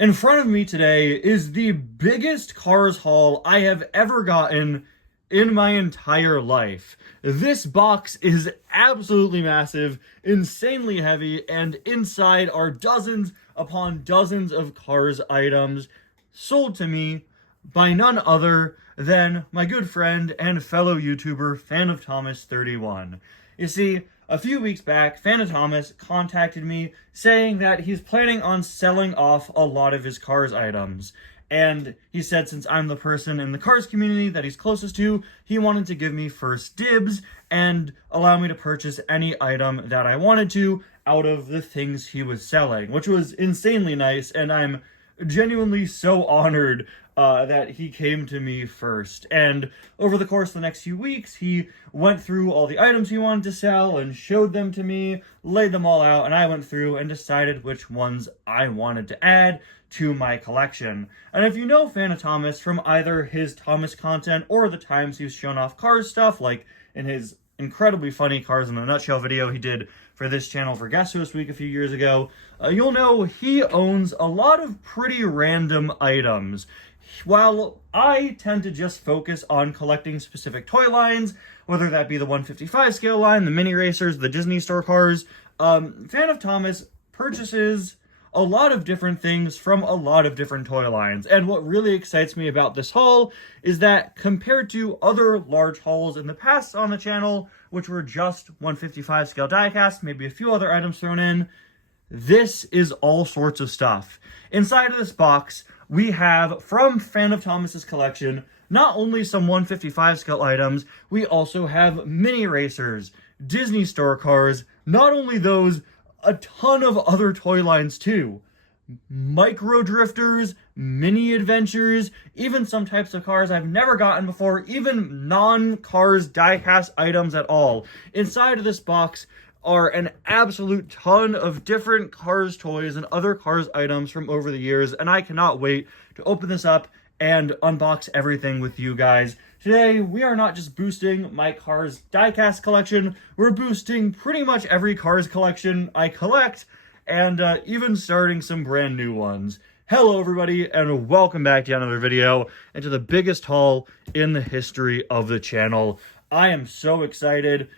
In front of me today is the biggest Cars haul I have ever gotten in my entire life. This box is absolutely massive, insanely heavy, and inside are dozens upon dozens of Cars items sold to me by none other than my good friend and fellow YouTuber, Fan of Thomas 31. You see, a few weeks back, Fan of Thomas contacted me saying that he's planning on selling off a lot of his Cars items. And he said since I'm the person in the Cars community that he's closest to, he wanted to give me first dibs and allow me to purchase any item that I wanted to out of the things he was selling, which was insanely nice, and I'm genuinely so honored that he came to me first. And over the course of the next few weeks, he went through all the items he wanted to sell and showed them to me, laid them all out, and I went through and decided which ones I wanted to add to my collection. And if you know Fan of Thomas from either his Thomas content or the times he's shown off Cars stuff, like in his incredibly funny Cars in a Nutshell video he did for this channel for Guest Host Week a few years ago, you'll know he owns a lot of pretty random items. While I tend to just focus on collecting specific toy lines, whether that be the 155 scale line, the mini racers, the Disney Store cars, Fan of Thomas purchases a lot of different things from a lot of different toy lines. And what really excites me about this haul is that compared to other large hauls in the past on the channel, which were just 155 scale diecast, maybe a few other items thrown in, this is all sorts of stuff. Inside of this box, we have, from Fan of Thomas's collection, not only some 155 scale items, we also have mini racers, Disney Store cars, not only those, a ton of other toy lines too. Micro drifters, mini adventures, even some types of cars I've never gotten before, even non-Cars diecast items at all. Inside of this box are an absolute ton of different Cars toys and other Cars items from over the years, and I cannot wait to open this up and unbox everything with you guys. Today, we are not just boosting my Cars diecast collection, we're boosting pretty much every Cars collection I collect, and even starting some brand new ones. Hello everybody, and welcome back to another video, and to the biggest haul in the history of the channel. I am so excited.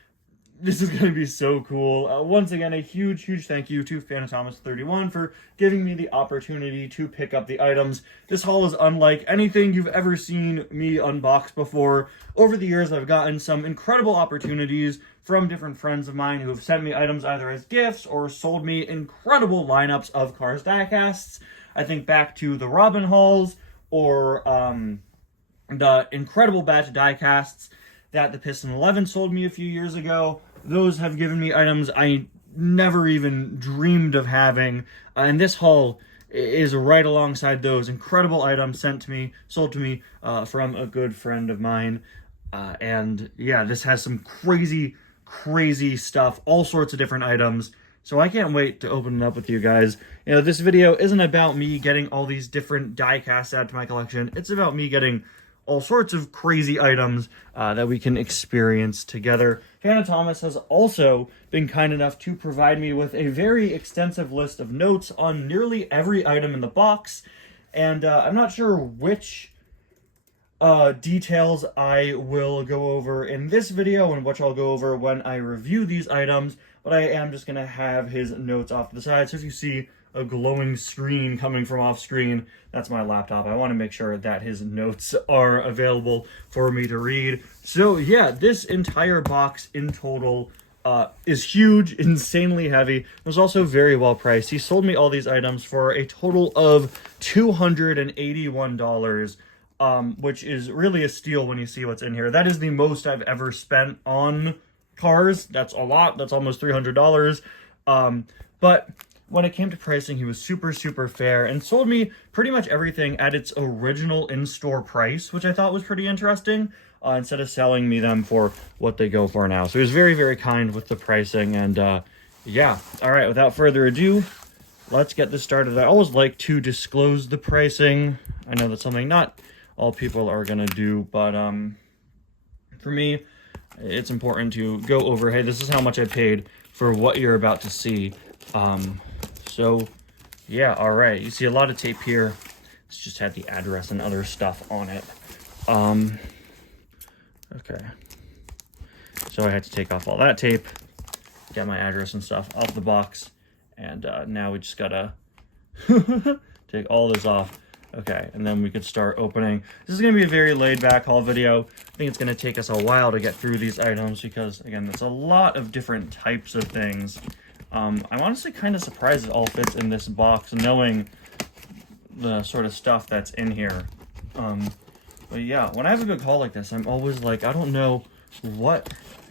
This is going to be so cool. Once again, a huge thank you to Fan of Thomas 31 for giving me the opportunity to pick up the items. This haul is unlike anything you've ever seen me unbox before. Over the years, I've gotten some incredible opportunities from different friends of mine who have sent me items either as gifts or sold me incredible lineups of Cars diecasts. I think back to the Robin hauls or the incredible batch of diecasts that the Piston 11 sold me a few years ago. Those have given me items I never even dreamed of having, and this haul is right alongside those incredible items sold to me from a good friend of mine. And yeah, this has some crazy stuff, all sorts of different items. So I can't wait to open it up with you guys. You know, this video isn't about me getting all these different diecasts added to my collection. It's about me getting all sorts of crazy items that we can experience together. Fan of Thomas has also been kind enough to provide me with a very extensive list of notes on nearly every item in the box, and I'm not sure which details I will go over in this video and which I'll go over when I review these items, but I am just going to have his notes off to the side. So if you see a glowing screen coming from off screen, that's my laptop. I want to make sure that his notes are available for me to read. So yeah, this entire box in total is huge, insanely heavy. It was also very well priced. He sold me all these items for a total of $281, which is really a steal when you see what's in here. That is the most I've ever spent on Cars. That's a lot. That's almost $300. But when it came to pricing, he was super fair and sold me pretty much everything at its original in-store price, which I thought was pretty interesting, instead of selling me them for what they go for now. So he was very kind with the pricing, and yeah. All right, without further ado, let's get this started. I always like to disclose the pricing. I know that's something not all people are gonna do, but for me, it's important to go over, hey, this is how much I paid for what you're about to see. So yeah, all right. You see a lot of tape here. It's just had the address and other stuff on it. Okay. So I had to take off all that tape, get my address and stuff out of the box, and now we just gotta take all this off. Okay, and then we could start opening. This is going to be a very laid-back haul video. I think it's going to take us a while to get through these items because, again, there's a lot of different types of things. I'm honestly kind of surprised it all fits in this box, knowing the sort of stuff that's in here. But yeah, when I have a big haul like this, I'm always like, I don't know what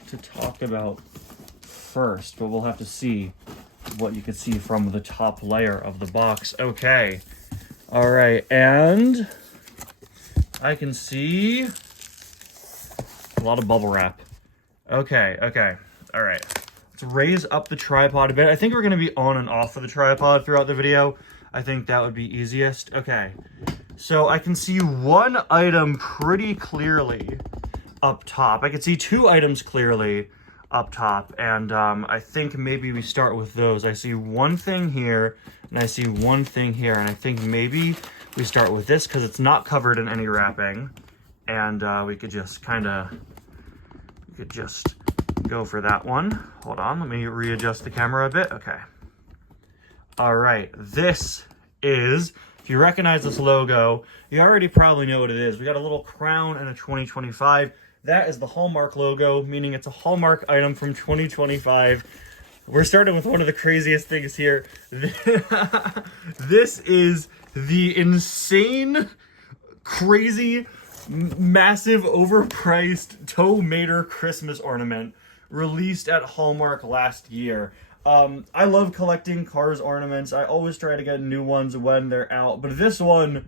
to talk about first, but we'll have to see what you can see from the top layer of the box. Okay. All right, and I can see a lot of bubble wrap. Okay, all right. Let's raise up the tripod a bit. I think we're gonna be on and off of the tripod throughout the video. I think that would be easiest. Okay, so I can see one item pretty clearly up top. I can see two items clearly up top, and I think maybe we start with those. I see one thing here, and I see one thing here, and I think maybe we start with this because it's not covered in any wrapping, and we could just go for that one. Hold on, let me readjust the camera a bit. Okay. All right, this is, if you recognize this logo, you already probably know what it is. We got a little crown and a 2025. That is the Hallmark logo, meaning it's a Hallmark item from 2025. We're starting with one of the craziest things here. This is the insane, crazy, massive, overpriced Tow Mater Christmas ornament released at Hallmark last year. I love collecting Cars ornaments. I always try to get new ones when they're out, but this one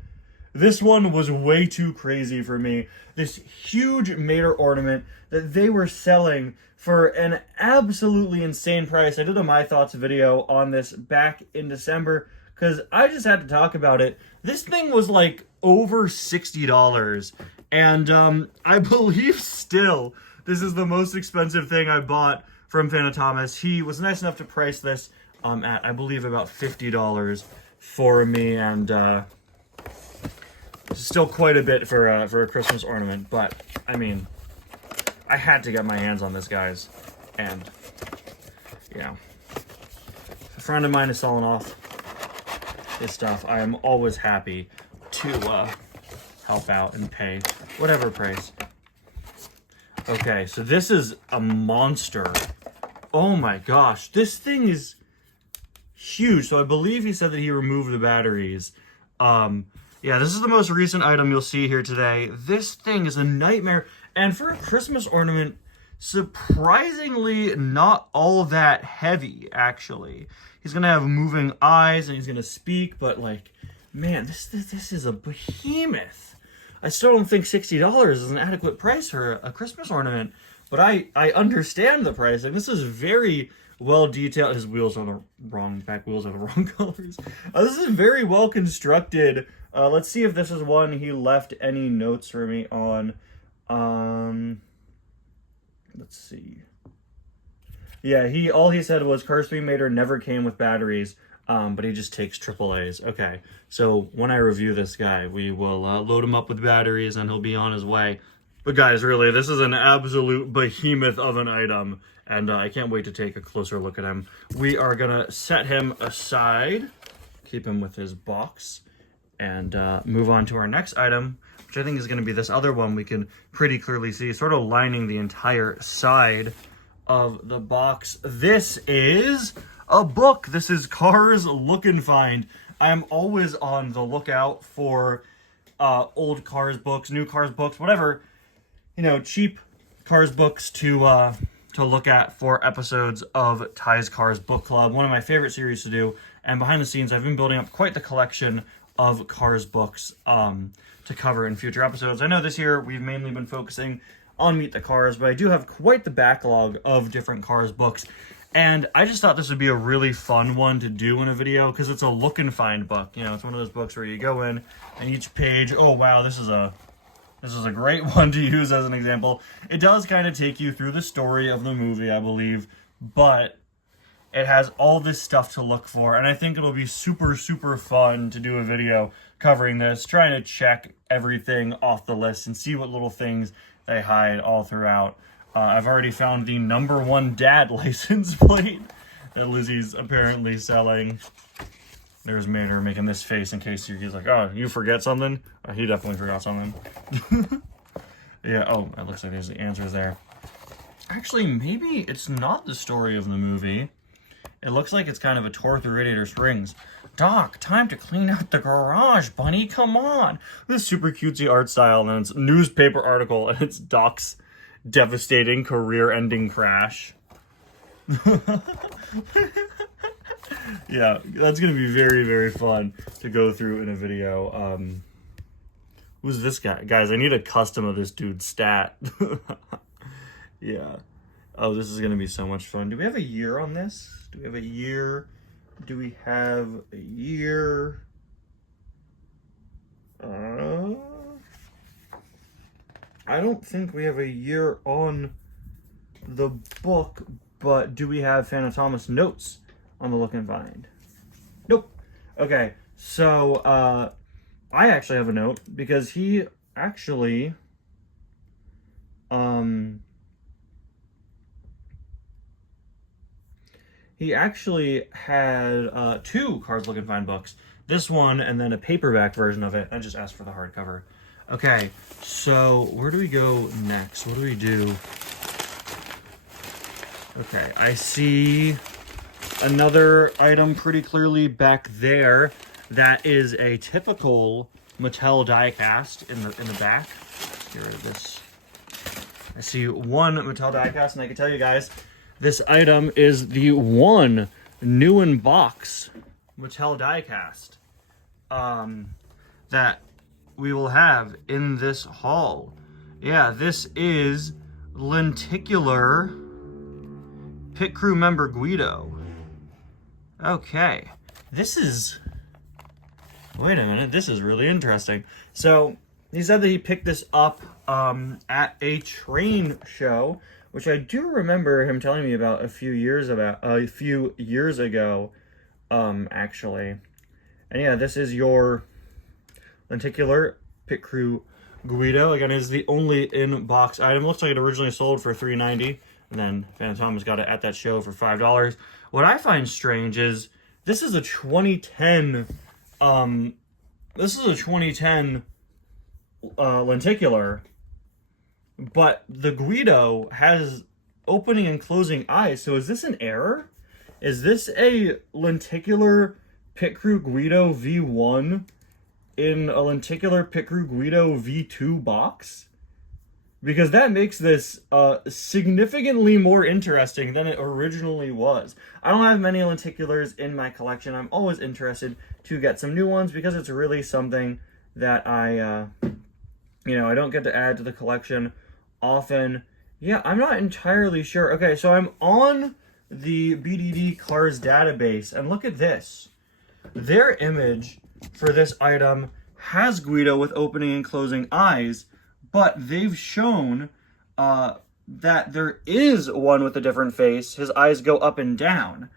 was way too crazy for me. This huge Mater ornament that they were selling for an absolutely insane price. I did a My Thoughts video on this back in December because I just had to talk about it. This thing was like over $60, and I believe still this is the most expensive thing I bought from Fana Thomas. He was nice enough to price this at, I believe, about $50 for me, and still quite a bit for a Christmas ornament, but I mean, I had to get my hands on this, guys. And yeah, if a friend of mine is selling off his stuff, I am always happy to help out and pay whatever price. Okay, so this is a monster. Oh my gosh, this thing is huge. So I believe he said that he removed the batteries. Yeah, this is the most recent item you'll see here today. This thing is a nightmare. And for a Christmas ornament, surprisingly not all that heavy, actually. He's going to have moving eyes and he's going to speak, but like, man, this is a behemoth. I still don't think $60 is an adequate price for a Christmas ornament, but I understand the price. And this is very well detailed. His wheels are the wrong, back wheels are the wrong colors. This is very well constructed. Let's see if this is one he left any notes for me on. Let's see. Yeah, all he said was Cars 3 Mater never came with batteries, but he just takes AAAs. Okay, so when I review this guy, we will load him up with batteries and he'll be on his way. But guys, really, this is an absolute behemoth of an item, and I can't wait to take a closer look at him. We are gonna set him aside, keep him with his box, and move on to our next item, which I think is going to be this other one we can pretty clearly see, sort of lining the entire side of the box. This is a book. This is Cars Look and Find. I'm always on the lookout for old Cars books, new Cars books, whatever, you know, cheap Cars books to look at for episodes of Ty's Cars Book Club, one of my favorite series to do. And behind the scenes, I've been building up quite the collection of Cars books to cover in future episodes. I know this year we've mainly been focusing on Meet the Cars, but I do have quite the backlog of different Cars books, and I just thought this would be a really fun one to do in a video because it's a look and find book. You know, it's one of those books where you go in and each page, oh wow, this is a great one to use as an example. It does kind of take you through the story of the movie, I believe, but it has all this stuff to look for, and I think it'll be super, super fun to do a video covering this, trying to check everything off the list and see what little things they hide all throughout. I've already found the #1 dad license plate that Lizzie's apparently selling. There's Mater making this face in case he's like, oh, you forget something? He definitely forgot something. Yeah, oh, it looks like there's the answers there. Actually, maybe it's not the story of the movie. It looks like it's kind of a tour through Radiator Springs. Doc, time to clean out the garage, bunny, come on. This super cutesy art style, and it's a newspaper article, and it's Doc's devastating career-ending crash. Yeah, that's going to be very, very fun to go through in a video. Who's this guy? Guys, I need a custom of this dude's stat. Yeah. Oh, this is going to be so much fun. Do we have a year on this? Do we have a year? Do we have a year? I don't think we have a year on the book, but do we have Phantom Thomas notes on the look and find? Nope. Okay, so I actually have a note because he actually had 2 Cars Look and Find books. This one and then a paperback version of it. I just asked for the hardcover. Okay, so where do we go next? What do we do? Okay, I see another item pretty clearly back there. That is a typical Mattel diecast in the back. Let's get rid of this. I see one Mattel diecast, and I can tell you guys, this item is the one new in box Mattel diecast that we will have in this haul. Yeah, this is Lenticular Pit Crew member Guido. Okay, this is... Wait a minute, this is really interesting. So, he said that he picked this up at a train show, which I do remember him telling me about a few years ago, actually. And yeah, this is your Lenticular Pit Crew Guido. Again, is the only in-box item. Looks like it originally sold for $3.90, and then Phantom Thomas got it at that show for $5. What I find strange is this is a 2010 lenticular, but the Guido has opening and closing eyes. So is this an error? Is this a Lenticular Pit Crew Guido V1 in a Lenticular Pit Crew Guido V2 box? Because that makes this significantly more interesting than it originally was. I don't have many lenticulars in my collection. I'm always interested to get some new ones because it's really something that I don't get to add to the collection often. Yeah, I'm not entirely sure. Okay, so I'm on the BDD Cars database, and look at this. Their image for this item has Guido with opening and closing eyes, but they've shown that there is one with a different face. His eyes go up and down.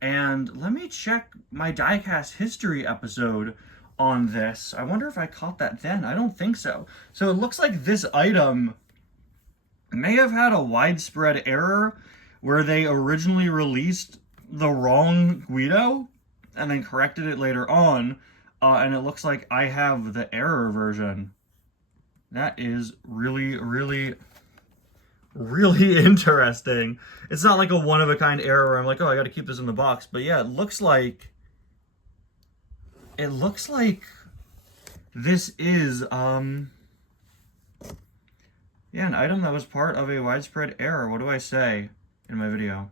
And let me check my Diecast history episode on this. I wonder if I caught that then. I don't think so. So it looks like this item may have had a widespread error where they originally released the wrong Guido and then corrected it later on. And it looks like I have the error version. That is really, really, really interesting. It's not like a one-of-a-kind error where I'm like, oh, I got to keep this in the box. But yeah, it looks like this is an item that was part of a widespread error. What do I say in my video?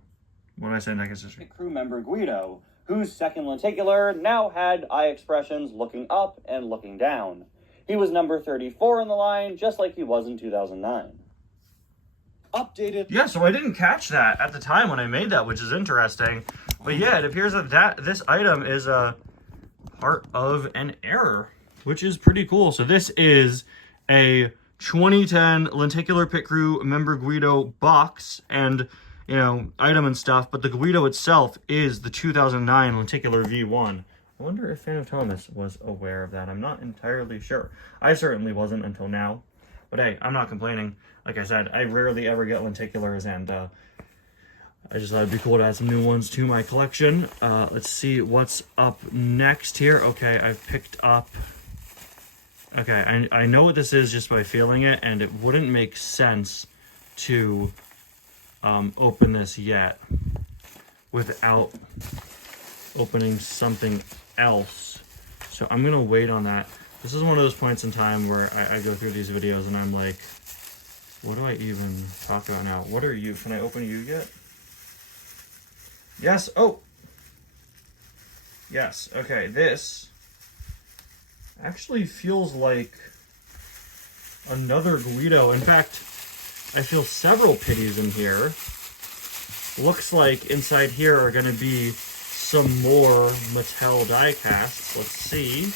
What do I say in Diecast history? Crew member Guido, whose second lenticular now had eye expressions looking up and looking down. He was number 34 in the line, just like he was in 2009. Updated. Yeah, so I didn't catch that at the time when I made that, which is interesting. But yeah, it appears that this item is a part of an error, which is pretty cool. So this is a 2010 Lenticular Pit Crew member Guido box, and item and stuff, but the Guido itself is the 2009 Lenticular V1. I wonder if Phantom Thomas was aware of that. I'm not entirely sure. I certainly wasn't until now. But hey, I'm not complaining. Like I said, I rarely ever get lenticulars, and I just thought it'd be cool to add some new ones to my collection. Let's see what's up next here. Okay, I've picked up... Okay, I know what this is just by feeling it, and it wouldn't make sense to open this yet without opening something else. So I'm going to wait on that. This is one of those points in time where I go through these videos and I'm like, what do I even talk about now? What are you? Can I open you yet? Yes. Oh. Yes. Okay. This actually feels like another Guido. In fact, I feel several pities in here. Looks like inside here are going to be some more Mattel diecasts. Let's see.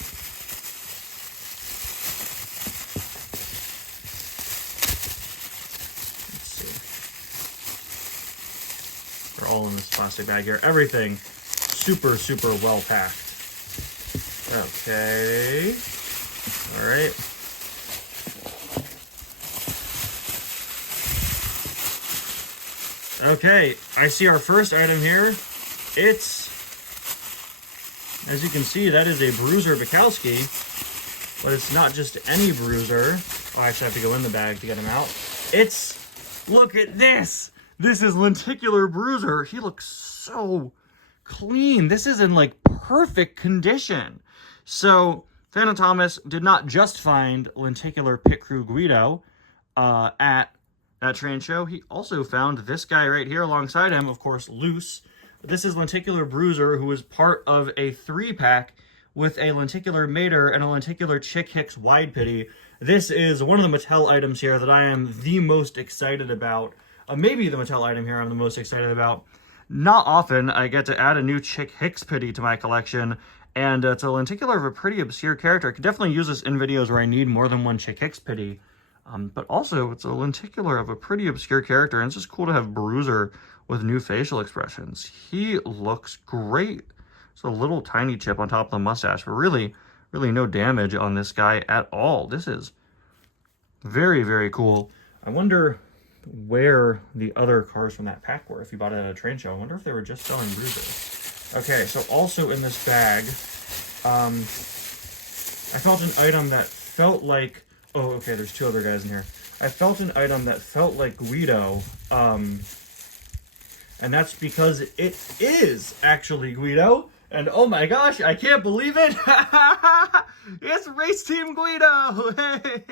They're all in this plastic bag here. Everything super, super well packed. Okay. All right. Okay, I see our first item here. It's, as you can see, that is a Bruiser Bukowski, but it's not just any Bruiser. Oh, I actually have to go in the bag to get him out. It's, look at this. This is Lenticular Bruiser. He looks so clean. This is in like perfect condition. So Phantom Thomas did not just find Lenticular Pit Crew Guido at that train show. He also found this guy right here alongside him, of course, Loose. This is Lenticular Bruiser, who is part of a 3-pack with a Lenticular Mater and a Lenticular Chick Hicks Wide Pity. This is one of the Mattel items here that I am the most excited about. Maybe the Mattel item here I'm the most excited about. Not often I get to add a new Chick Hicks Pity to my collection, and it's a Lenticular of a pretty obscure character. I could definitely use this in videos where I need more than one Chick Hicks Pity. But also, it's a Lenticular of a pretty obscure character, and it's just cool to have Bruiser with new facial expressions. He looks great. It's a little tiny chip on top of the mustache, but really no damage on this guy at all. This is very, very cool. I wonder where the other cars from that pack were if you bought it at a train show. I wonder if they were just selling Bruisers. Okay, so also in this bag, I felt an item that felt like... Oh, okay, there's two other guys in here. I felt an item that felt like Guido, and that's because it is actually Guido, and oh my gosh, I can't believe it! It's Race Team Guido! Hey!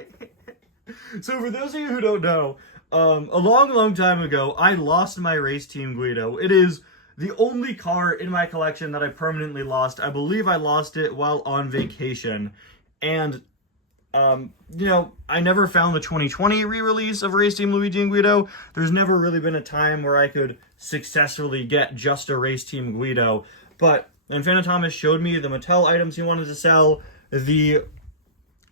So for those of you who don't know, a long time ago, I lost my Race Team Guido. It is the only car in my collection that I permanently lost. I believe I lost it while on vacation, and I never found the 2020 re-release of Race Team Luigi and Guido. There's never really been a time where I could successfully get just a Race Team Guido. But, and Phantom Thomas showed me the Mattel items he wanted to sell, the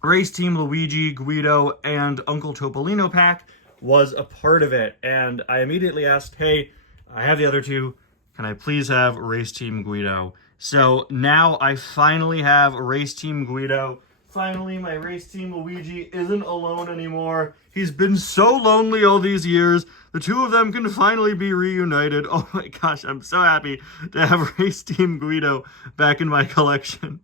Race Team Luigi, Guido, and Uncle Topolino pack was a part of it. And I immediately asked, hey, I have the other two. Can I please have Race Team Guido? So now I finally have Race Team Guido. Finally, my Race Team Luigi isn't alone anymore. He's been so lonely all these years. The two of them can finally be reunited. Oh my gosh, I'm so happy to have Race Team Guido back in my collection.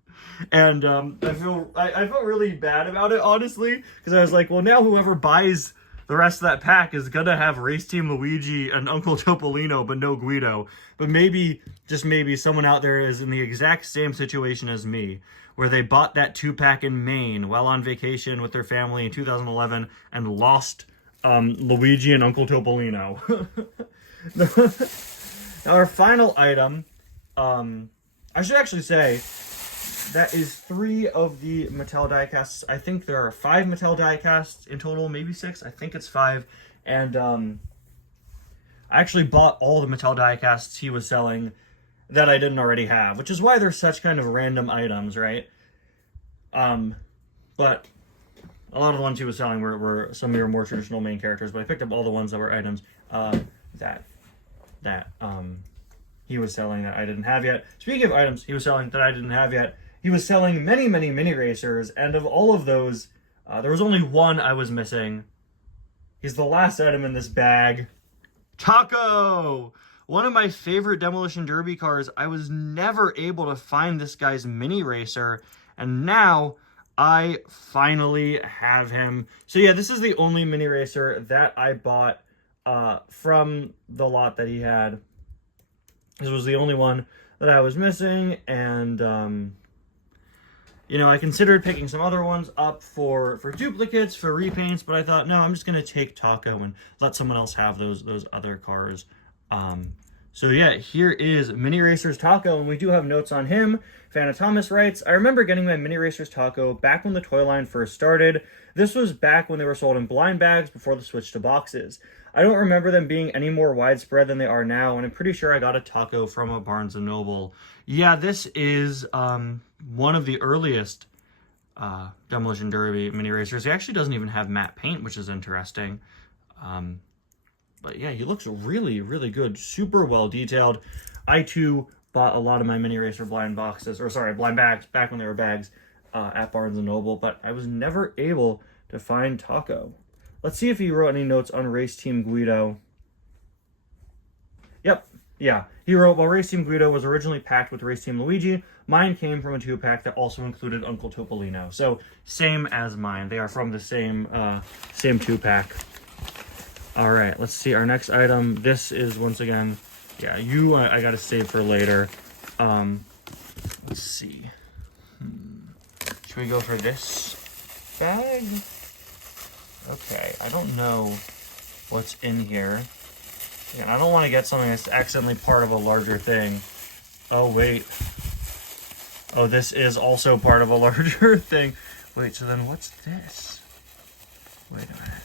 And I felt really bad about it, honestly, because I was like, well, now whoever buys the rest of that pack is gonna have Race Team Luigi and Uncle Topolino, but no Guido. But maybe, just maybe, someone out there is in the exact same situation as me, where they bought that 2-pack in Maine while on vacation with their family in 2011 and lost Luigi and Uncle Topolino. Now our final item, I should actually say, that is 3 of the Mattel diecasts. I think there are 5 Mattel diecasts in total, maybe 6. I think it's 5. And I actually bought all the Mattel diecasts he was selling that I didn't already have, which is why they're such kind of random items, right? But a lot of the ones he was selling were some of your more traditional main characters, but I picked up all the ones that were items that that he was selling that I didn't have yet. Speaking of items he was selling that I didn't have yet, he was selling many, many mini racers, and of all of those, there was only one I was missing. He's the last item in this bag. Taco! One of my favorite Demolition Derby cars. I was never able to find this guy's mini racer, and now I finally have him. So yeah, this is the only mini racer that I bought from the lot that he had. This was the only one that I was missing, and you know, I considered picking some other ones up for duplicates, for repaints, but I thought, no, I'm just going to take Taco and let someone else have those other cars. So yeah, here is Mini Racers Taco, and we do have notes on him. Fana Thomas writes, I remember getting my Mini Racers Taco back when the toy line first started. This was back when they were sold in blind bags before the switch to boxes. I don't remember them being any more widespread than they are now, and I'm pretty sure I got a Taco from a Barnes & Noble. Yeah, this is one of the earliest Demolition Derby mini racers. He actually doesn't even have matte paint, which is interesting. But yeah, he looks really, really good. Super well detailed. I too bought a lot of my mini racer blind boxes, or sorry, blind bags, back when they were bags at Barnes & Noble, but I was never able to find Taco. Let's see if he wrote any notes on Race Team Guido. Yep, yeah. He wrote, while Race Team Guido was originally packed with Race Team Luigi, mine came from a 2-pack that also included Uncle Topolino. So, same as mine. They are from the same 2-pack. All right, let's see our next item. This is, once again, yeah, I got to save for later. Let's see. Should we go for this bag? Okay, I don't know what's in here. And I don't want to get something that's accidentally part of a larger thing. Oh, wait. Oh, this is also part of a larger thing. Wait, so then what's this? Wait a minute.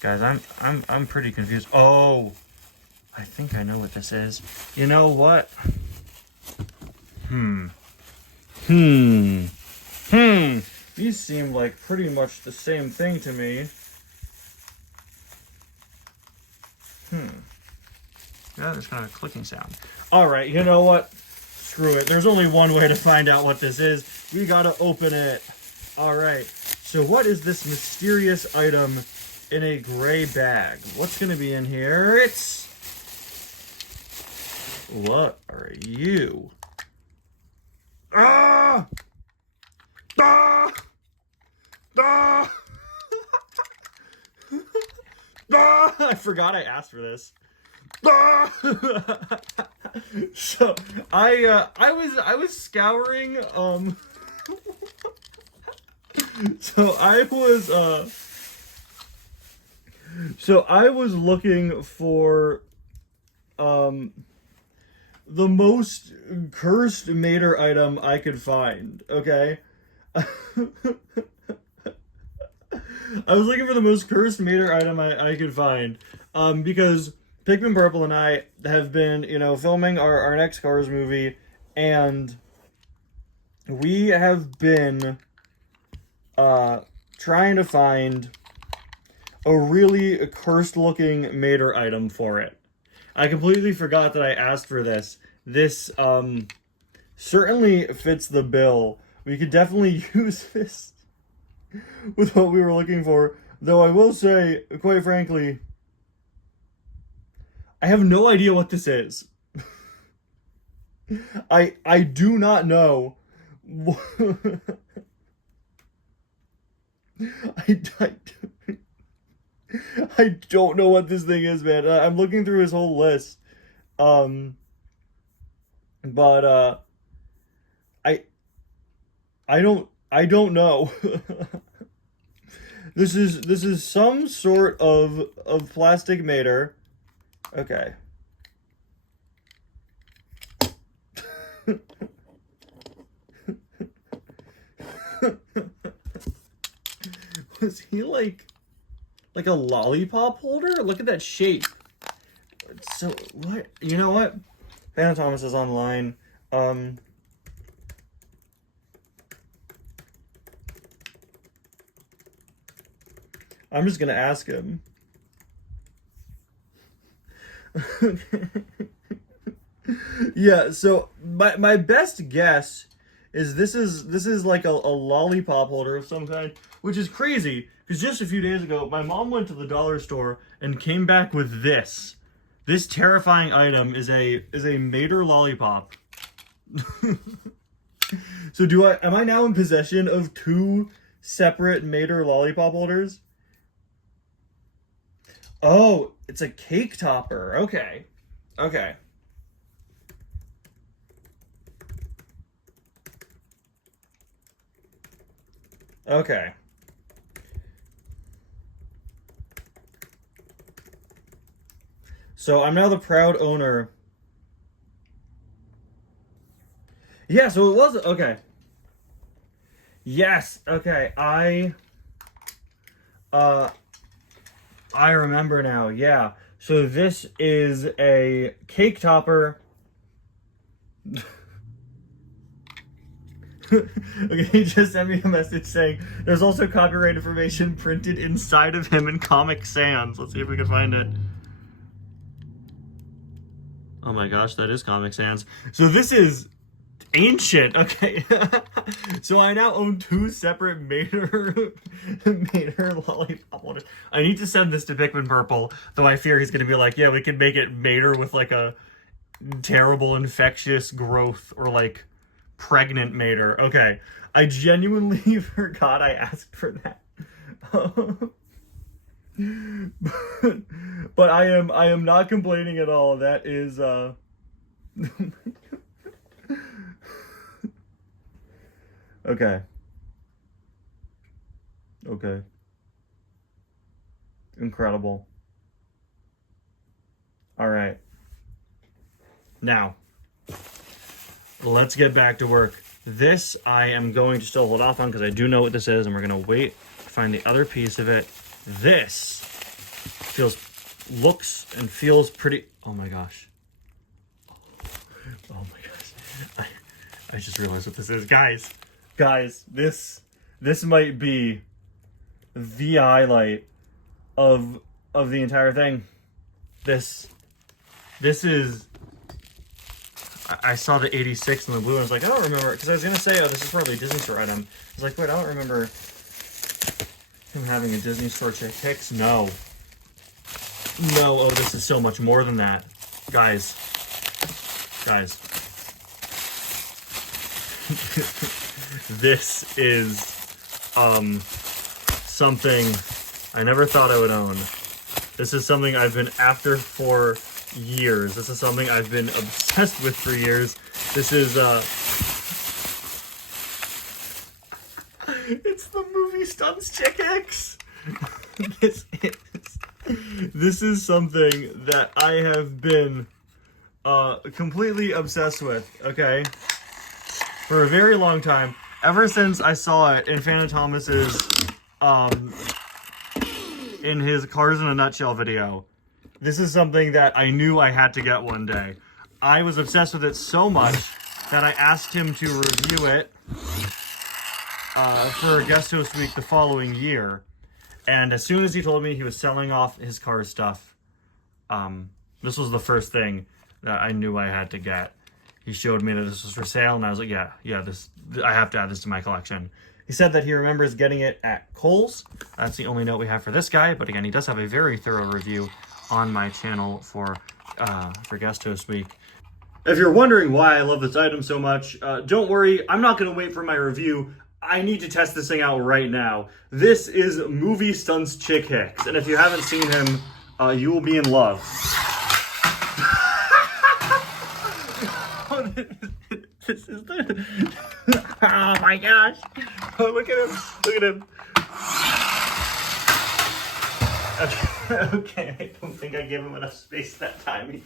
Guys, I'm pretty confused. Oh, I think I know what this is. You know what? These seem like pretty much the same thing to me. Yeah, there's kind of a clicking sound. All right, you know what? Screw it. There's only one way to find out what this is. We gotta open it. All right. So what is this mysterious item in a gray bag? What's gonna be in here? What are you? Ah! Ah! Ah! Ah! I forgot I asked for this. Ah! So I was scouring so I was looking for the most cursed Mater item I could find, okay? I was looking for the most cursed Mater item I could find, because Pikmin Purple and I have been, filming our next Cars movie, and we have been trying to find a really cursed-looking Mater item for it. I completely forgot that I asked for this. This certainly fits the bill. We could definitely use this with what we were looking for. Though I will say, quite frankly, I have no idea what this is. I do not know. I don't know what this thing is, man. I'm looking through his whole list. But I don't know. This is some sort of plastic Mater. Okay. Was he like a lollipop holder? Look at that shape. So what? You know what? Phantom Thomas is online. I'm just gonna ask him. Yeah, so my best guess is this is like a lollipop holder of some kind, which is crazy because just a few days ago my mom went to the dollar store and came back with this. This terrifying item is a Mater lollipop. So am I now in possession of two separate Mater lollipop holders? Oh, it's a cake topper. Okay. Okay. Okay. So I'm now the proud owner. Yeah, so it was okay. Yes, okay. I remember now. Yeah. So this is a cake topper. Okay, he just sent me a message saying there's also copyright information printed inside of him in Comic Sans. Let's see if we can find it. Oh my gosh, that is Comic Sans. So this is ancient. Okay. So I now own two separate Mater lollipop holders. I need to send this to Pikmin Purple, though I fear he's going to be like, yeah, we can make it Mater with like a terrible infectious growth or like pregnant Mater. Okay. I genuinely forgot I asked for that. But I am not complaining at all. That is okay. Okay. Incredible. All right. Now, let's get back to work. This I am going to still hold off on because I do know what this is, and we're going to wait to find the other piece of it. This looks and feels pretty... Oh my gosh. Oh my gosh. I just realized what this is. Guys, this might be the highlight of the entire thing. This is... I saw the 86 in the blue and I was like, I don't remember, because I was going to say, oh, this is probably a Disney Store item. I was like, wait, I don't remember him having a Disney Store Chick Hicks. No, oh, this is so much more than that. Guys. This is, something I never thought I would own. This is something I've been after for years. This is something I've been obsessed with for years. This is it's the movie Stunts Chick X. This is something that I have been completely obsessed with, okay? For a very long time. Ever since I saw it in Phantom Thomas's in his Cars in a Nutshell video. This is something that I knew I had to get one day. I was obsessed with it so much that I asked him to review it for a guest host week the following year. And as soon as he told me he was selling off his car stuff, this was the first thing that I knew I had to get. He showed me that this was for sale, and I was like, yeah, I have to add this to my collection. He said that he remembers getting it at Kohl's. That's the only note we have for this guy, but again, he does have a very thorough review on my channel for guest host week. If you're wondering why I love this item so much, don't worry, I'm not going to wait for my review. I need to test this thing out right now. This is Movie Stunts Chick Hicks, and if you haven't seen him, you will be in love. This is the... Oh my gosh. Oh, look at him. Look at him. Okay, I don't think I gave him enough space that time. He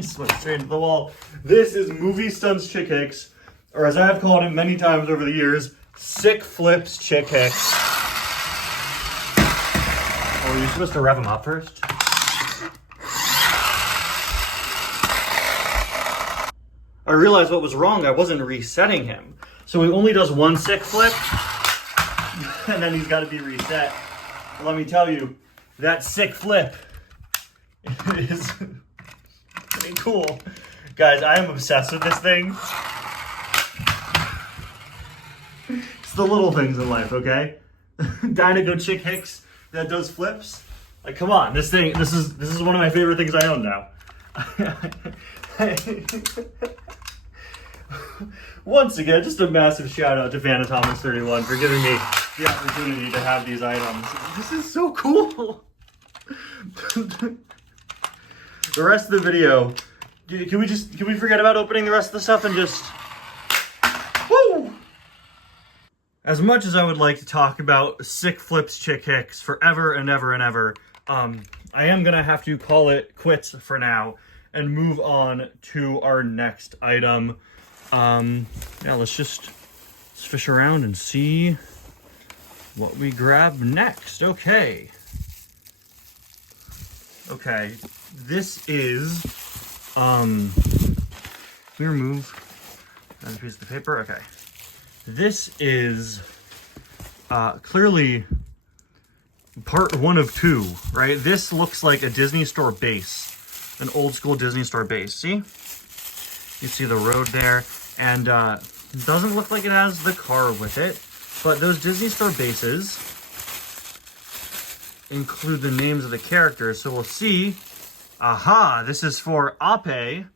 just went straight into the wall. This is Movie Stunts Chick Hicks, or as I have called him many times over the years, Sick Flips Chick Hicks. Oh, were you supposed to rev him up first? I realized what was wrong. I wasn't resetting him. So he only does one sick flip, and then he's got to be reset. Let me tell you, that sick flip is Okay, cool. Guys, I am obsessed with this thing. It's the little things in life, okay? Dynago Chick Hicks that does flips. Like, come on, this is one of my favorite things I own now. Once again, just a massive shout out to Fanatomics31 for giving me the opportunity to have these items. This is so cool. The rest of the video, can we forget about opening the rest of the stuff and just, woo! As much as I would like to talk about sick flips Chick Hicks forever and ever and ever, I am gonna have to call it quits for now and move on to our next item. Yeah, let's fish around and see what we grab next. Okay, this is, let me remove another piece of the paper. Okay, this is clearly part 1 of 2, right? This looks like a Disney Store base, an old school Disney Store base. See? You see the road there, and doesn't look like it has the car with it, but those Disney Store bases include the names of the characters, so we'll see. Aha, this is for Ape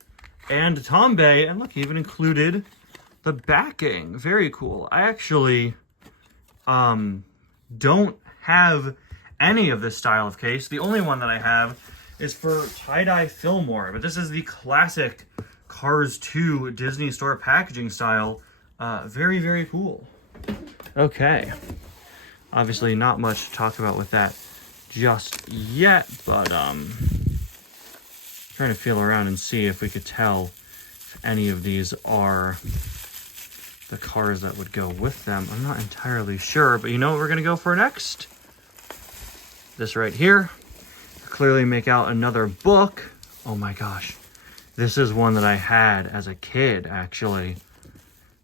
and Tombe, and look, even included the backing. Very cool. I actually don't have any of this style of case. The only one that I have is for Tie-Dye Fillmore, but this is the classic Cars 2 Disney Store packaging style. Very, very cool. Okay. Obviously not much to talk about with that just yet, but trying to feel around and see if we could tell if any of these are the cars that would go with them. I'm not entirely sure, but you know what we're gonna go for next? This right here. Clearly make out another book. Oh my gosh. This is one that I had as a kid, actually.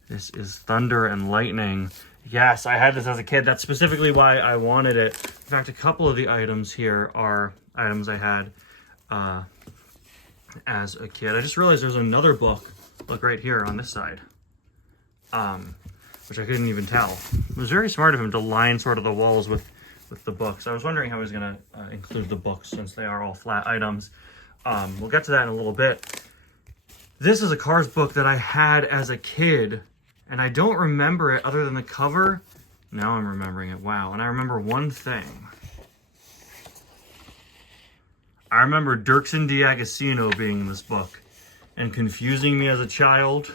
This is Thunder and Lightning. Yes, I had this as a kid. That's specifically why I wanted it. In fact, a couple of the items here are items I had as a kid. I just realized there's another book, look right here on this side, which I couldn't even tell. It was very smart of him to line sort of the walls with the books. I was wondering how he was going to include the books since they are all flat items. We'll get to that in a little bit. This is a Cars book that I had as a kid, and I don't remember it other than the cover. Now I'm remembering it. Wow. And I remember one thing. I remember Dirksen D'Agostino being in this book and confusing me as a child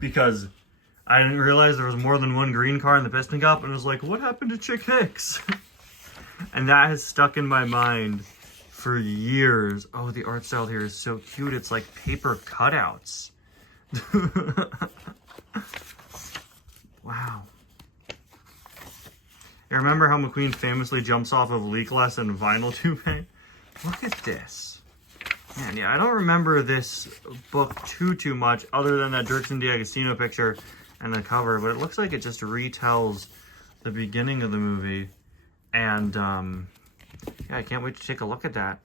because I didn't realize there was more than one green car in the Piston Cup, and it was like, what happened to Chick Hicks? And that has stuck in my mind for years. Oh, the art style here is so cute. It's like paper cutouts. Wow. You remember how McQueen famously jumps off of leakless and vinyl tubing? Look at this. Man, yeah, I don't remember this book too much other than that Dirksen D'Agostino picture and the cover, but it looks like it just retells the beginning of the movie. And yeah, I can't wait to take a look at that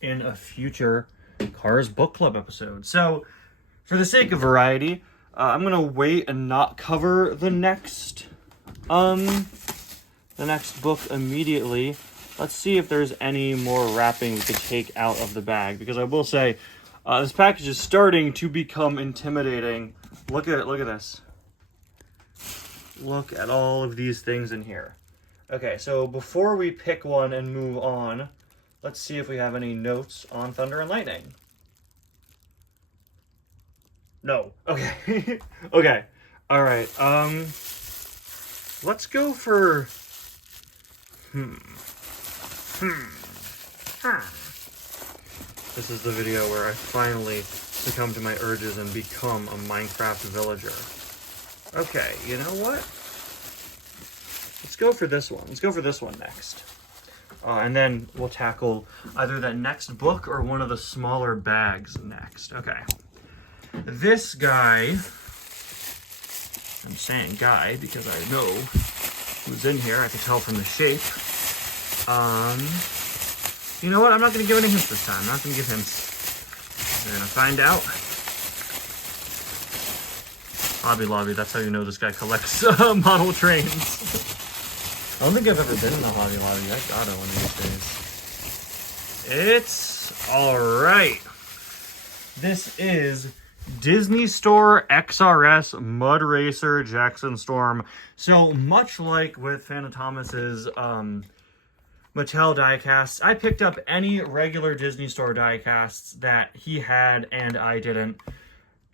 in a future Cars Book Club episode. So, for the sake of variety, I'm gonna wait and not cover the next book immediately. Let's see if there's any more wrapping we could take out of the bag, because I will say this package is starting to become intimidating. Look at this. Look at all of these things in here. Okay, so before we pick one and move on, let's see if we have any notes on Thunder and Lightning. No. Okay. Okay. All right. Let's go for This is the video where I finally succumb to my urges and become a Minecraft villager. Okay, you know what? Let's go for this one. Let's go for this one next. And then we'll tackle either that next book or one of the smaller bags next. Okay. This guy, I'm saying guy because I know who's in here. I can tell from the shape. You know what? I'm not going to give any hints this time. I'm not going to give hints. We're going to find out. Hobby Lobby, that's how you know this guy collects model trains. I don't think I've ever been in a Hobby Lobby. I gotta one of these days. It's alright. This is Disney Store XRS Mud Racer Jackson Storm. So much like with Phantom Thomas's Mattel diecasts, I picked up any regular Disney Store diecasts that he had and I didn't.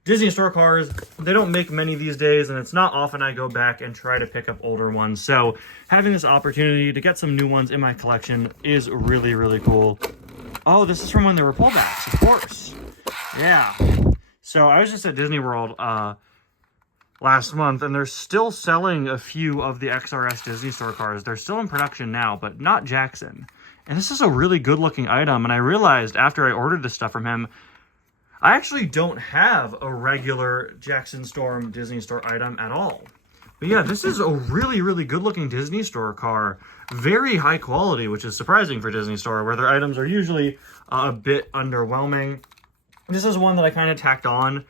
Disney Store cars, they don't make many these days, and it's not often I go back and try to pick up older ones. So having this opportunity to get some new ones in my collection is really, really cool. Oh, this is from when they were pullbacks, of course. Yeah. So I was just at Disney World last month, and they're still selling a few of the XRS Disney Store cars. They're still in production now, but not Jackson. And this is a really good-looking item, and I realized after I ordered this stuff from him, I actually don't have a regular Jackson Storm Disney Store item at all. But yeah, this is a really, really good-looking Disney Store car. Very high quality, which is surprising for Disney Store, where their items are usually a bit underwhelming. This is one that I kind of tacked on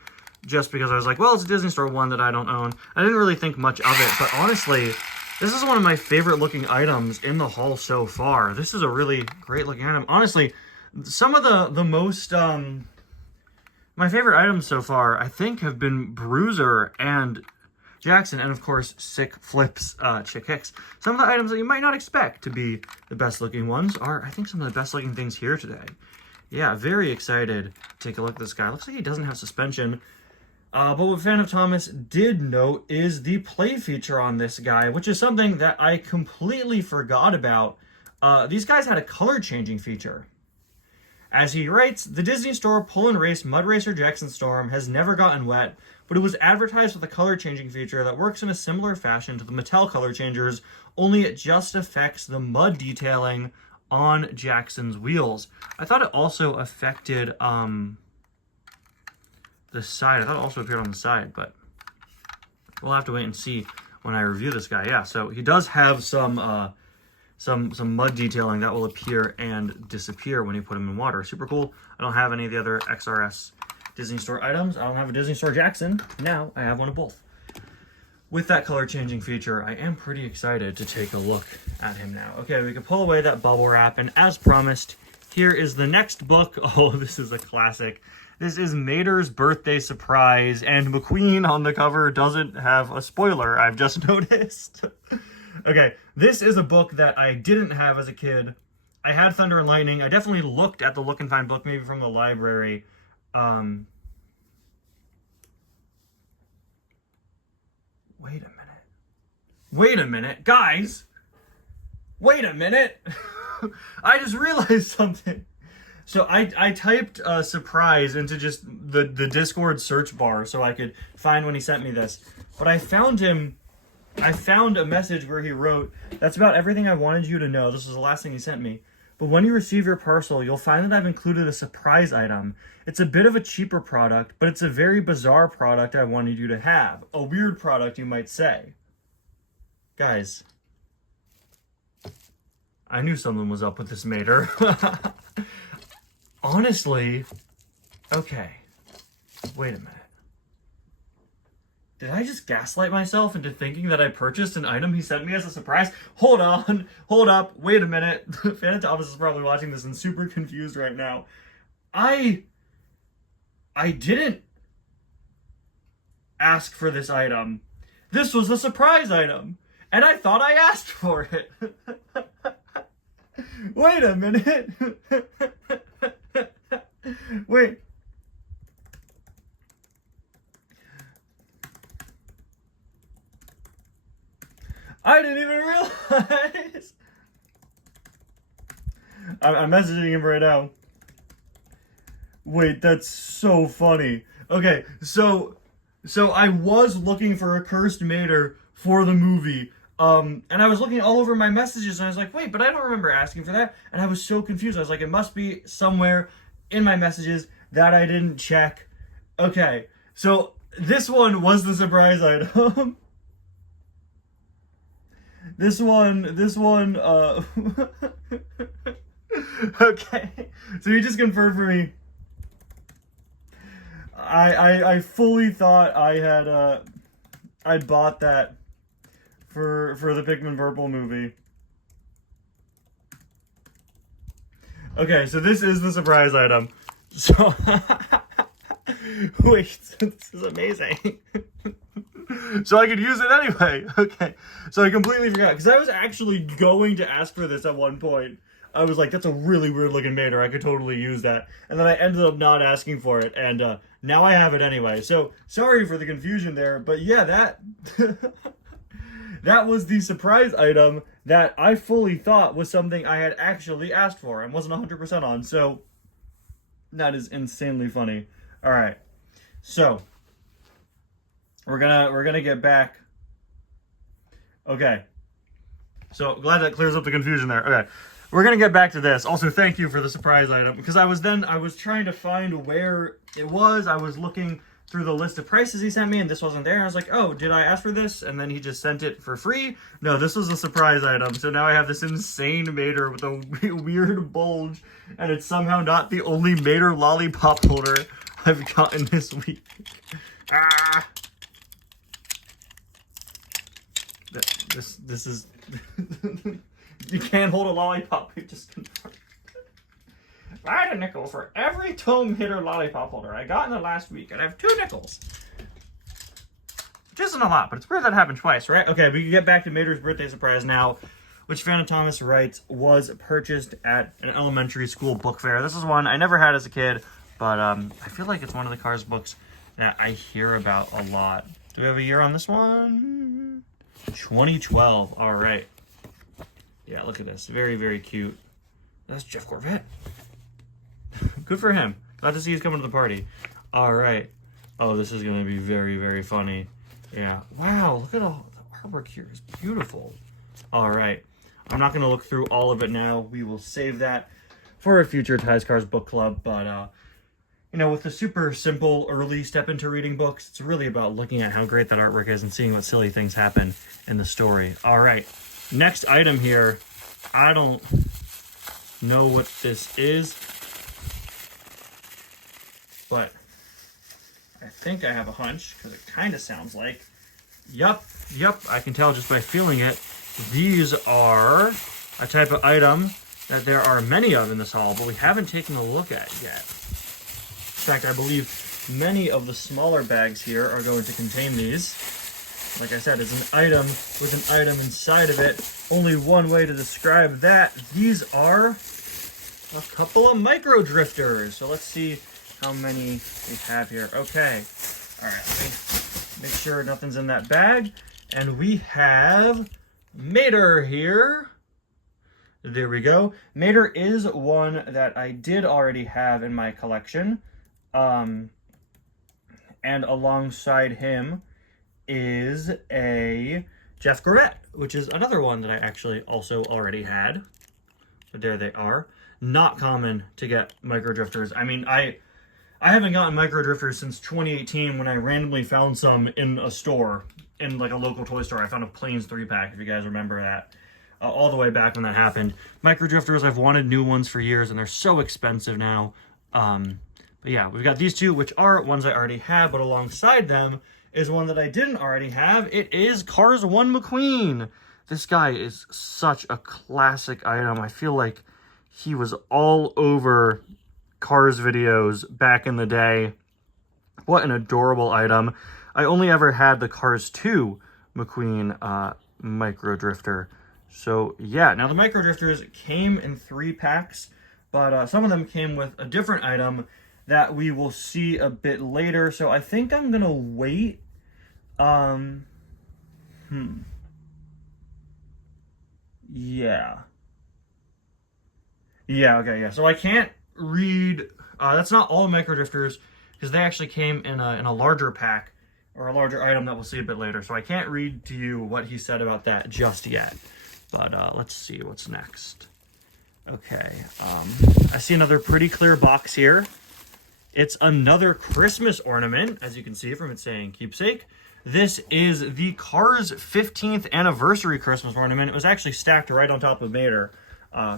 just because I was like, well, it's a Disney Store one that I don't own. I didn't really think much of it, but honestly, this is one of my favorite-looking items in the haul so far. This is a really great-looking item. Honestly, some of the most... my favorite items so far, I think, have been Bruiser and Jackson, and of course, Sick Flips, Chick Hicks. Some of the items that you might not expect to be the best looking ones are, I think, some of the best looking things here today. Yeah, very excited to take a look at this guy. Looks like he doesn't have suspension. But what Phantom Thomas did note is the play feature on this guy, which is something that I completely forgot about. These guys had a color changing feature. As he writes, the Disney Store Pull and Race Mud Racer Jackson Storm has never gotten wet, but it was advertised with a color changing feature that works in a similar fashion to the Mattel color changers, only it just affects the mud detailing on Jackson's wheels. I thought it also affected the side. I thought it also appeared on the side, but we'll have to wait and see when I review this guy. Yeah, so he does have some mud detailing that will appear and disappear when you put them in water. Super cool. I don't have any of the other XRS Disney Store items. I don't have a Disney Store Jackson. Now I have one of both. With that color changing feature, I am pretty excited to take a look at him now. Okay, we can pull away that bubble wrap, and as promised, here is the next book. Oh, this is a classic. This is Mater's Birthday Surprise, and McQueen on the cover doesn't have a spoiler, I've just noticed. Okay, this is a book that I didn't have as a kid. I had Thunder and Lightning. I definitely looked at the Look and Find book, maybe from the library. Wait a minute. Guys! Wait a minute! I just realized something. So I typed surprise into just the Discord search bar so I could find when he sent me this. But I found a message where he wrote, "That's about everything I wanted you to know. This is the last thing he sent me. But when you receive your parcel, you'll find that I've included a surprise item. It's a bit of a cheaper product, but it's a very bizarre product I wanted you to have. A weird product, you might say." Guys, I knew something was up with this Mater. Honestly, okay, wait a minute. Did I just gaslight myself into thinking that I purchased an item he sent me as a surprise? Hold on, hold up, wait a minute. Phantom Thomas is probably watching this and super confused right now. I didn't ask for this item. This was a surprise item, and I thought I asked for it. Wait a minute. Wait. I didn't even realize. I'm messaging him right now. Wait, that's so funny. Okay, so I was looking for a cursed Mater for the movie. And I was looking all over my messages and I was like, wait, but I don't remember asking for that. And I was so confused. I was like, it must be somewhere in my messages that I didn't check. Okay, so this one was the surprise item. This one, Okay, so you just confirmed for me. I fully thought I had I'd bought that for the Pikmin Purple movie. Okay, so this is the surprise item. So wait, this is amazing. So I could use it anyway. Okay, so I completely forgot because I was actually going to ask for this at one point. I was like, that's a really weird looking Mater. I could totally use that. And then I ended up not asking for it. And now I have it anyway. So sorry for the confusion there. But yeah, that that was the surprise item that I fully thought was something I had actually asked for and wasn't 100% on. So that is insanely funny. All right. So we're gonna get back. Okay. So glad that clears up the confusion there. Okay. We're going to get back to this. Also, thank you for the surprise item. Because I was trying to find where it was. I was looking through the list of prices he sent me, and this wasn't there. And I was like, oh, did I ask for this? And then he just sent it for free. No, this was a surprise item. So now I have this insane Mater with a weird bulge. And it's somehow not the only Mater lollipop holder I've gotten this week. Ah! This is... You can't hold a lollipop, you just confirmed. I had a nickel for every Tome Hitter lollipop holder I got in the last week. I'd have 2 nickels. Which isn't a lot, but it's weird that happened twice, right? Okay, we can get back to Mater's birthday surprise now, which Phantom Thomas writes was purchased at an elementary school book fair. This is one I never had as a kid, but I feel like it's one of the Cars books that I hear about a lot. Do we have a year on this one? 2012, all right. Yeah, look at this. Very, very cute. That's Jeff Corvette. Good for him. Glad to see he's coming to the party. All right. Oh, this is going to be very, very funny. Yeah. Wow, look at all the artwork here. It's beautiful. All right. I'm not going to look through all of it now. We will save that for a future Ties Cars book club. But, you know, with the super simple early step into reading books, it's really about looking at how great that artwork is and seeing what silly things happen in the story. All right. Next item here, I don't know what this is, but I think I have a hunch because it kind of sounds like, yep, I can tell just by feeling it. These are a type of item that there are many of in this haul, but we haven't taken a look at yet. In fact, I believe many of the smaller bags here are going to contain these. Like I said, it's an item with an item inside of it. Only one way to describe that. These are a couple of micro drifters. So let's see how many we have here. Okay. All right. Let me make sure nothing's in that bag. And we have Mater here. There we go. Mater is one that I did already have in my collection. And alongside him is a Jeff Corvette, which is another one that I actually also already had. But there they are. Not common to get micro drifters. I mean, I haven't gotten micro drifters since 2018 when I randomly found some in a store, in like a local toy store. I found a Planes 3-pack, if you guys remember that. All the way back when that happened. Micro drifters, I've wanted new ones for years, and they're so expensive now. But yeah, we've got these two, which are ones I already have, but alongside them is one that I didn't already have. It is Cars 1 McQueen. This guy is such a classic item. I feel like he was all over Cars videos back in the day. What an adorable item. I only ever had the Cars 2 McQueen micro drifter. So yeah, now the micro drifters came in 3 packs, but some of them came with a different item that we will see a bit later. So I think I'm gonna wait. Yeah. So I can't read. That's not all micro drifters because they actually came in a larger pack or a larger item that we'll see a bit later. So I can't read to you what he said about that just yet. But let's see what's next. Okay, I see another pretty clear box here. It's another Christmas ornament, as you can see from it saying keepsake. This is the Cars 15th anniversary Christmas ornament. It was actually stacked right on top of Mater.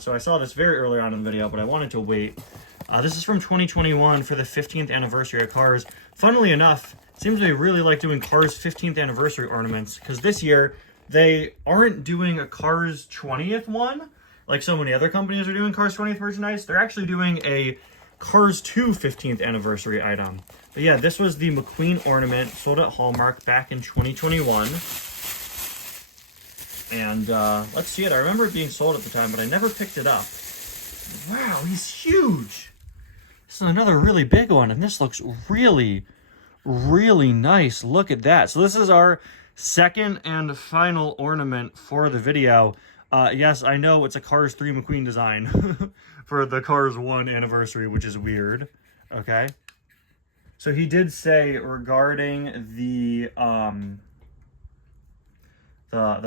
So I saw this very early on in the video, but I wanted to wait. This is from 2021 for the 15th anniversary of Cars. Funnily enough, it seems they really like doing Cars 15th anniversary ornaments, because this year they aren't doing a Cars 20th one, like so many other companies are doing Cars 20th merchandise. They're actually doing a Cars 2 15th anniversary item. But yeah, this was the McQueen ornament sold at Hallmark back in 2021. And let's see it. I remember it being sold at the time, but I never picked it up. Wow, he's huge. This is another really big one, and this looks really, really nice. Look at that. So this is our second and final ornament for the video. Yes, I know it's a Cars 3 McQueen design for the Cars 1 anniversary, which is weird. Okay. So he did say regarding the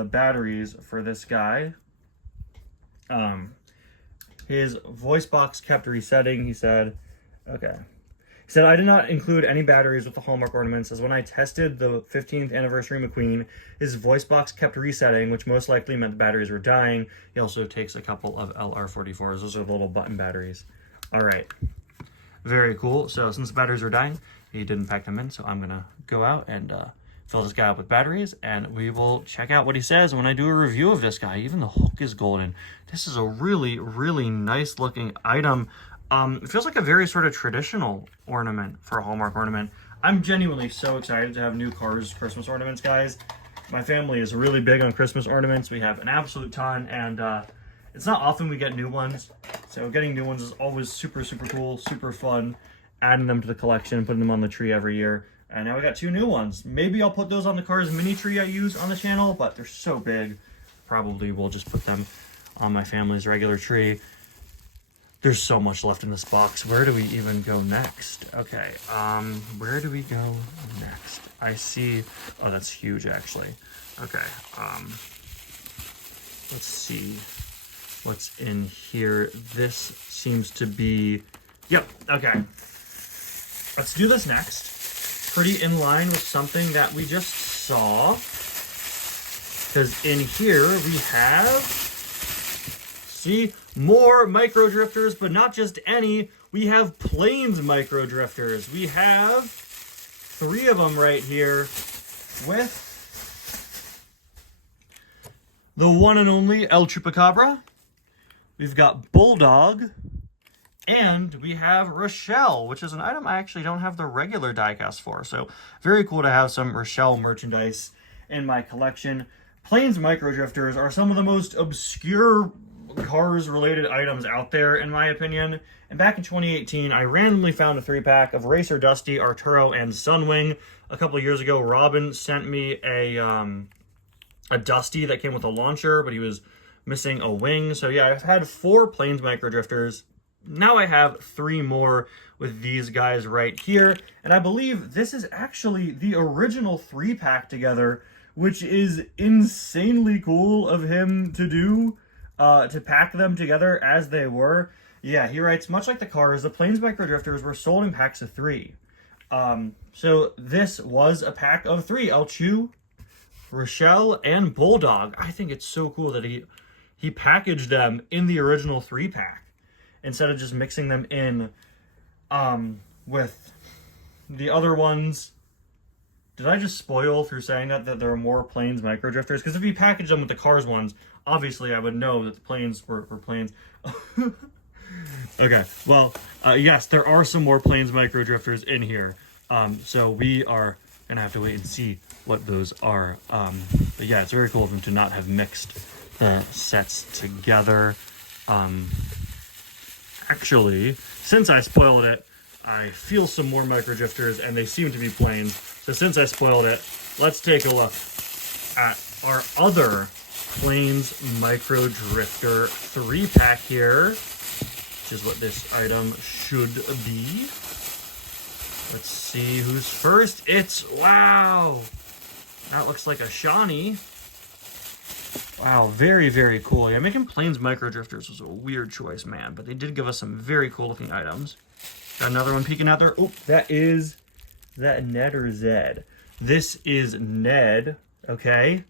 batteries for this guy, his voice box kept resetting. He said, okay. He said, I did not include any batteries with the Hallmark ornaments, as when I tested the 15th anniversary McQueen, his voice box kept resetting, which most likely meant the batteries were dying. He also takes a couple of LR44s. Those are the little button batteries. All right. Very cool. So since the batteries were dying, he didn't pack them in. So I'm going to go out and fill this guy up with batteries, and we will check out what he says when I do a review of this guy. Even the hook is golden. This is a really, really nice looking item. It feels like a very sort of traditional ornament for a Hallmark ornament. I'm genuinely so excited to have new Cars Christmas ornaments, guys. My family is really big on Christmas ornaments. We have an absolute ton, and it's not often we get new ones. So getting new ones is always super, super cool, super fun. Adding them to the collection, putting them on the tree every year. And now we got 2 new ones. Maybe I'll put those on the Cars mini tree I use on the channel, but they're so big. Probably we'll just put them on my family's regular tree. There's so much left in this box. Where do we even go next? Okay, where do we go next? I see, oh, that's huge actually. Okay, let's see what's in here. This seems to be, yep, okay. Let's do this next. Pretty in line with something that we just saw. Because in here we have, see, more micro drifters, but not just any. We have Plains micro drifters. We have 3 of them right here with the one and only El Chupacabra. We've got Bulldog. And we have Rochelle, which is an item I actually don't have the regular diecast for. So very cool to have some Rochelle merchandise in my collection. Plains micro drifters are some of the most obscure Cars related items out there, in my opinion. And back in 2018, I randomly found a 3-pack of Racer Dusty, Arturo, and Sunwing. A couple of years ago, Robin sent me a Dusty that came with a launcher, but he was missing a wing. So yeah, I've had 4 Plains micro drifters. Now I have 3 more with these guys right here. And I believe this is actually the original 3-pack together, which is insanely cool of him to do, to pack them together as they were. Yeah, he writes, much like the Cars, the Plains micro drifters were sold in packs of 3. So this was a pack of 3. El Chew, Rochelle, and Bulldog. I think it's so cool that he packaged them in the original 3-pack. Instead of just mixing them in with the other ones. Did I just spoil through saying that there are more Plains micro drifters? Because if you package them with the Cars ones, obviously I would know that the Plains were Plains. Okay, well, yes, there are some more Plains micro drifters in here. So we are going to have to wait and see what those are. But yeah, it's very cool of them to not have mixed the sets together. Actually, since I spoiled it, I feel some more micro drifters, and they seem to be Plains. So since I spoiled it, let's take a look at our other Plains micro drifter 3-pack here, which is what this item should be. Let's see who's first. It's, wow, that looks like a Shawnee. Wow, very, very cool. Yeah, making Plains micro drifters was a weird choice, man, but they did give us some very cool looking items. Got another one peeking out there. Oh, is that Ned or Zed? This is Ned, okay?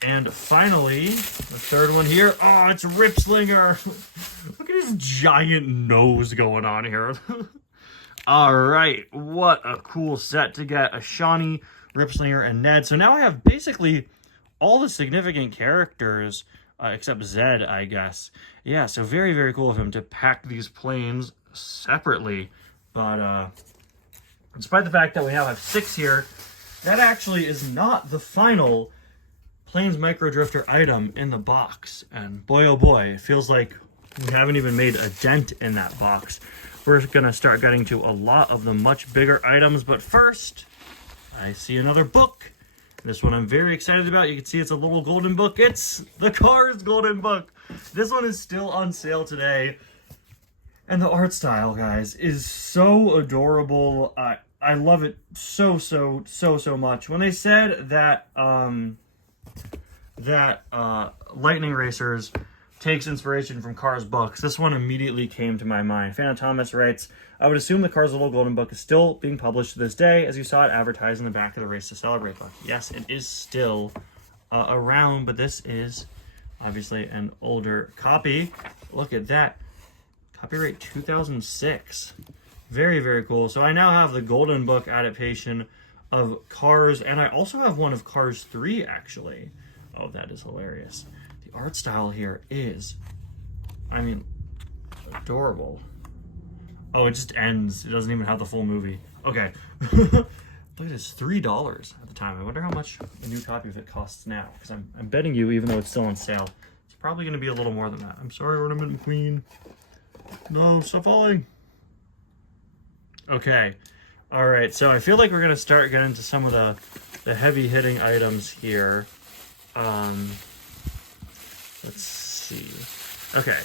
And finally, the third one here. Oh, it's Ripslinger. Look at his giant nose going on here. All right, what a cool set to get. A Shawnee, Ripslinger, and Ned. So now I have basically all the significant characters, except Zed, I guess. Yeah, so very, very cool of him to pack these planes separately. But despite the fact that we now have 6 here, that actually is not the final Planes Micro Drifter item in the box. And boy, oh boy, it feels like we haven't even made a dent in that box. We're going to start getting to a lot of the much bigger items. But first, I see another book. This one I'm very excited about. You can see it's a little golden book. It's the Cars Golden Book. This one is still on sale today. And the art style, guys, is so adorable. I love it so much. When they said that Lightning Racers takes inspiration from Cars books, this one immediately came to my mind. Phantom Thomas writes, I would assume the Cars Little Golden Book is still being published to this day, as you saw it advertised in the back of the Race to Celebrate book. Yes, it is still around, but this is obviously an older copy. Look at that. Copyright 2006. Very, very cool. So I now have the Golden Book adaptation of Cars, and I also have one of Cars 3, actually. Oh, that is hilarious. The art style here is, I mean, adorable. Oh, it just ends. It doesn't even have the full movie. Okay. Look at this, $3 at the time. I wonder how much a new copy of it costs now, because I'm betting you, even though it's still on sale, it's probably going to be a little more than that. I'm sorry, Ornament McQueen. No, stop falling. Okay. All right, so I feel like we're going to start getting to some of the heavy-hitting items here. Let's see. Okay.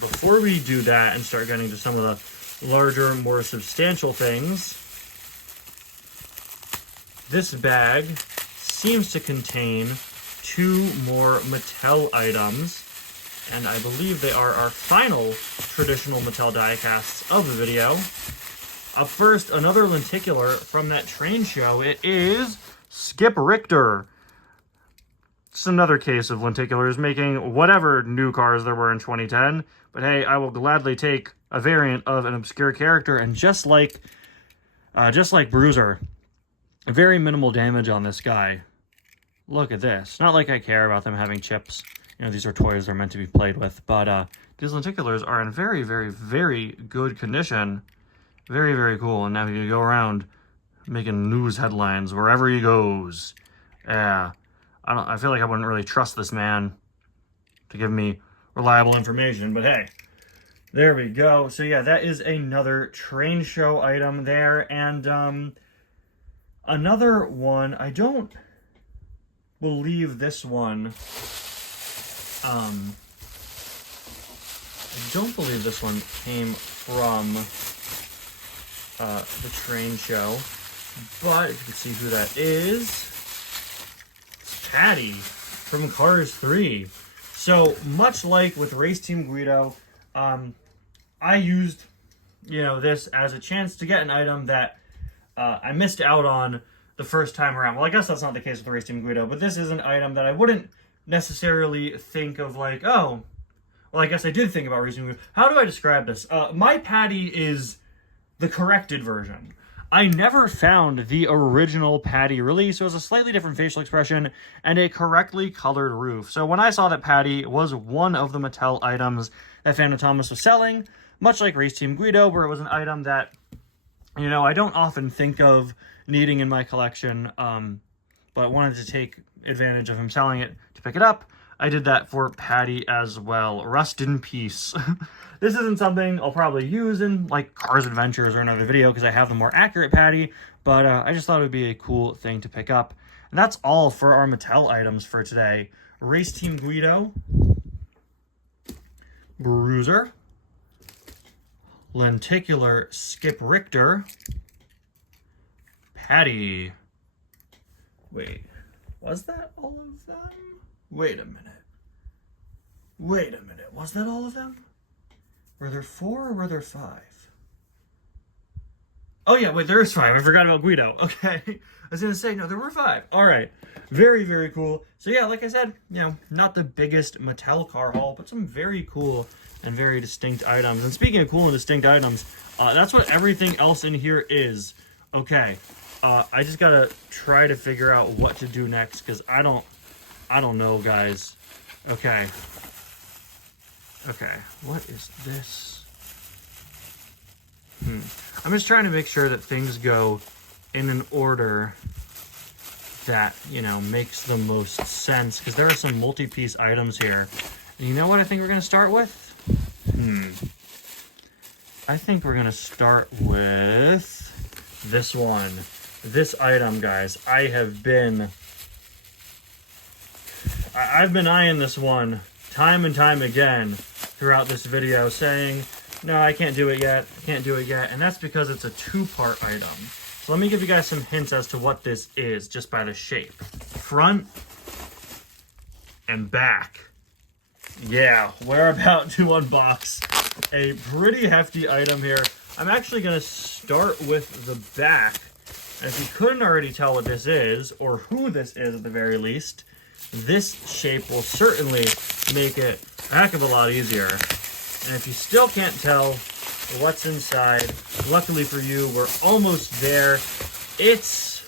Before we do that and start getting to some of the larger, more substantial things, this bag seems to contain 2 more Mattel items, and I believe they are our final traditional Mattel diecasts of the video. Up first, another lenticular from that train show. It is Skip Richter. It's another case of lenticulars making whatever new cars there were in 2010. But hey, I will gladly take a variant of an obscure character. And just like Bruiser, very minimal damage on this guy. Look at this. Not like I care about them having chips. You know, these are toys they're meant to be played with. But these lenticulars are in very, very, very good condition. Very, very cool. And now he can go around making news headlines wherever he goes. Yeah. I feel like I wouldn't really trust this man to give me reliable information, but hey, there we go. So yeah, that is another train show item there. And another one, I don't believe this one, I don't believe this one came from the train show, but if you can see who that is, Patty from Cars 3. So much like with Race Team Guido, I used, this as a chance to get an item that I missed out on the first time around. Well, I guess that's not the case with Race Team Guido, but this is an item that I wouldn't necessarily think of like, oh, well, I guess I did think about Race Team Guido. How do I describe this? My Patty is the corrected version. I never found the original Patty release. It was a slightly different facial expression and a correctly colored roof. So when I saw that Patty was one of the Mattel items that Phantom Thomas was selling, much like Race Team Guido, where it was an item that, I don't often think of needing in my collection, but wanted to take advantage of him selling it to pick it up, I did that for Patty as well. Rest in peace. This isn't something I'll probably use in like Cars Adventures or another video because I have the more accurate Patty, but I just thought it would be a cool thing to pick up. And that's all for our Mattel items for today. Race Team Guido, Bruiser, Lenticular Skip Richter, Patty. Wait, was that all of them? Wait a minute. Was that all of them? Were there 4 or were there 5? Oh yeah, wait, there is 5. I forgot about Guido. Okay. I was gonna say, no, there were 5. All right. Very, very cool. So yeah, like I said, you know, not the biggest Mattel car haul, but some very cool and very distinct items. And speaking of cool and distinct items, that's what everything else in here is. Okay. I just gotta try to figure out what to do next, because I don't know, guys. Okay. Okay. What is this? I'm just trying to make sure that things go in an order that, you know, makes the most sense, because there are some multi-piece items here. And you know what I think we're going to start with? I think we're going to start with this one. This item, guys. I've been eyeing this one time and time again throughout this video, saying, no, I can't do it yet. I can't do it yet. And that's because it's a 2-part item. So let me give you guys some hints as to what this is, just by the shape. Front and back. Yeah, we're about to unbox a pretty hefty item here. I'm actually going to start with the back. And if you couldn't already tell what this is, or who this is at the very least, this shape will certainly make it a heck of a lot easier. And if you still can't tell what's inside, luckily for you, we're almost there. It's...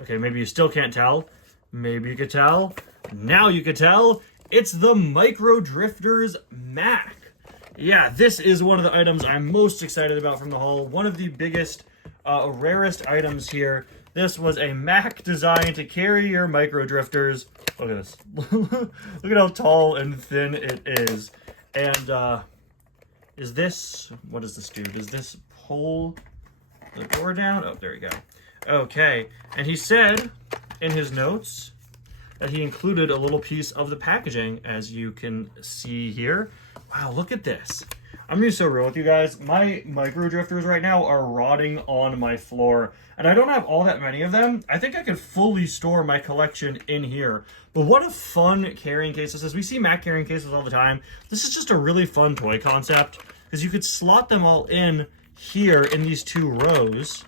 Okay, maybe you still can't tell. Maybe you could tell. Now you could tell. It's the Micro Drifters Mac. Yeah, this is one of the items I'm most excited about from the haul. One of the biggest, rarest items here. This was a Mac designed to carry your Micro Drifters. Look at this. Look at how tall and thin it is. And, is this... What does this do? Does this pull the door down? Oh, there you go. Okay. And he said in his notes that he included a little piece of the packaging, as you can see here. Wow, look at this. I'm gonna be so real with you guys. My Micro Drifters right now are rotting on my floor, and I don't have all that many of them. I think I could fully store my collection in here. But what a fun carrying case this is. We see Mac carrying cases all the time. This is just a really fun toy concept, because you could slot them all in here in these 2 rows,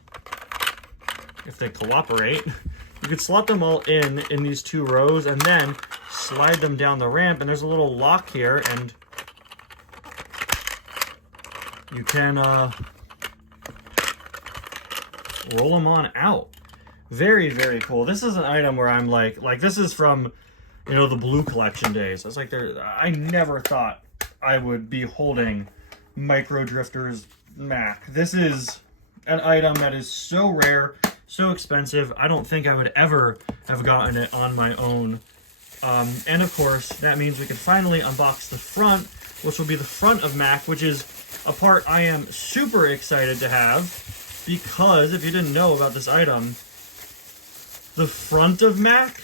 if they cooperate. You could slot them all in these 2 rows, and then slide them down the ramp, and there's a little lock here, and you can roll them on out. Very, very cool. This is an item where I'm like this is from, you know, the Blue Collection days. It's like I never thought I would be holding Micro Drifters Mac. This is an item that is so rare, so expensive. I don't think I would ever have gotten it on my own. And of course, that means we can finally unbox the front, which will be the front of Mac, which is a part I am super excited to have, because if you didn't know about this item, the front of Mac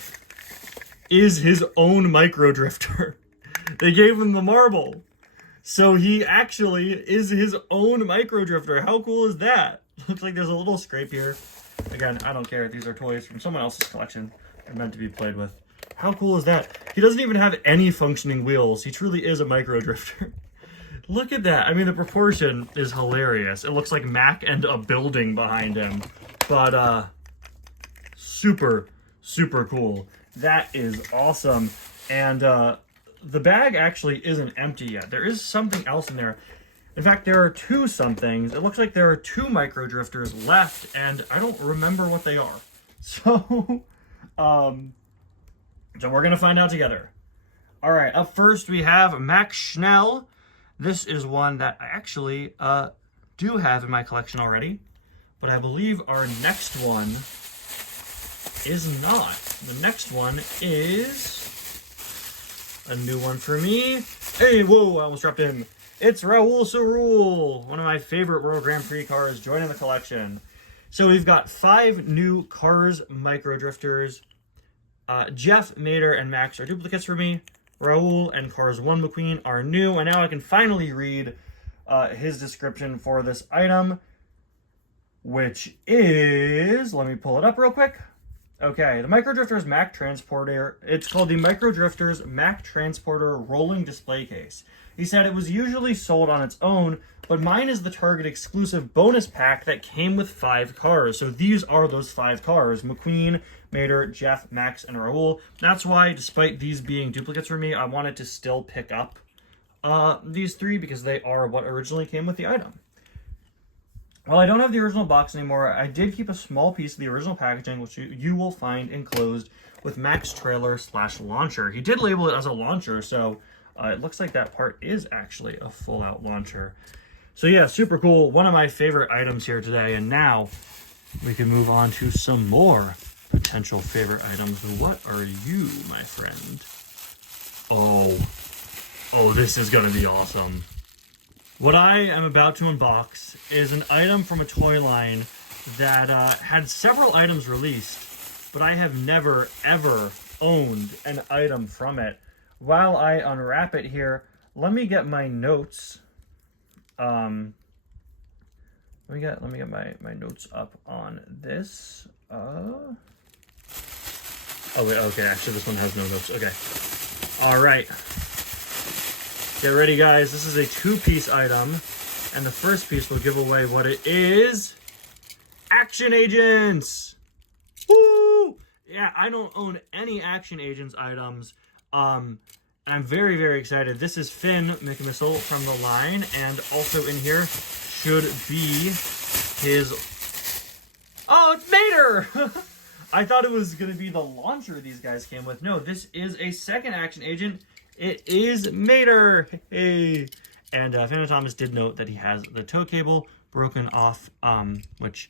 is his own Micro Drifter. They gave him the marble. So he actually is his own Micro Drifter. How cool is that? Looks like there's a little scrape here. Again, I don't care if these are toys from someone else's collection. They're meant to be played with. How cool is that? He doesn't even have any functioning wheels. He truly is a Micro Drifter. Look at that. I mean, the proportion is hilarious. It looks like Mac and a building behind him. But, super, super cool. That is awesome. And, the bag actually isn't empty yet. There is something else in there. In fact, there are 2 somethings. It looks like there are 2 Micro Drifters left, and I don't remember what they are. So, so we're going to find out together. All right, up first we have Max Schnell. This is one that I actually do have in my collection already, but I believe our next one is not. The next one is a new one for me. Hey, whoa, I almost dropped him. It's Raul Cerul, one of my favorite World Grand Prix cars, joining the collection. So we've got 5 new Cars Micro Drifters. Jeff, Mater, and Max are duplicates for me. Raul and Cars 1 McQueen are new, and now I can finally read his description for this item, which is... Let me pull it up real quick. Okay, the Micro Drifters Mac Transporter. It's called the Micro Drifters Mac Transporter Rolling Display Case. He said it was usually sold on its own, but mine is the Target exclusive bonus pack that came with 5 cars. So these are those 5 cars: McQueen, Mater, Jeff, Max, and Raul. That's why, despite these being duplicates for me, I wanted to still pick up these 3 because they are what originally came with the item. While I don't have the original box anymore, I did keep a small piece of the original packaging, which you will find enclosed with Max trailer / launcher. He did label it as a launcher, so it looks like that part is actually a full-out launcher. So yeah, super cool. One of my favorite items here today. And now we can move on to some more potential favorite items. What are you, my friend? Oh, this is going to be awesome. What I am about to unbox is an item from a toy line that had several items released, but I have never, ever owned an item from it. While I unwrap it here, let me get my notes. Let me get my notes up on this. Oh wait, okay, actually this one has no notes. Okay. All right. Get ready, guys. This is a 2-piece item, and the first piece will give away what it is. Action Agents! Woo! Yeah, I don't own any Action Agents items. And I'm very, very excited. This is Finn McMissile from the line, and also in here should be his... Oh, it's Mater! I thought it was going to be the launcher these guys came with. No, this is a second Action Agent. It is Mater! Hey! And Phantom Thomas did note that he has the tow cable broken off, which,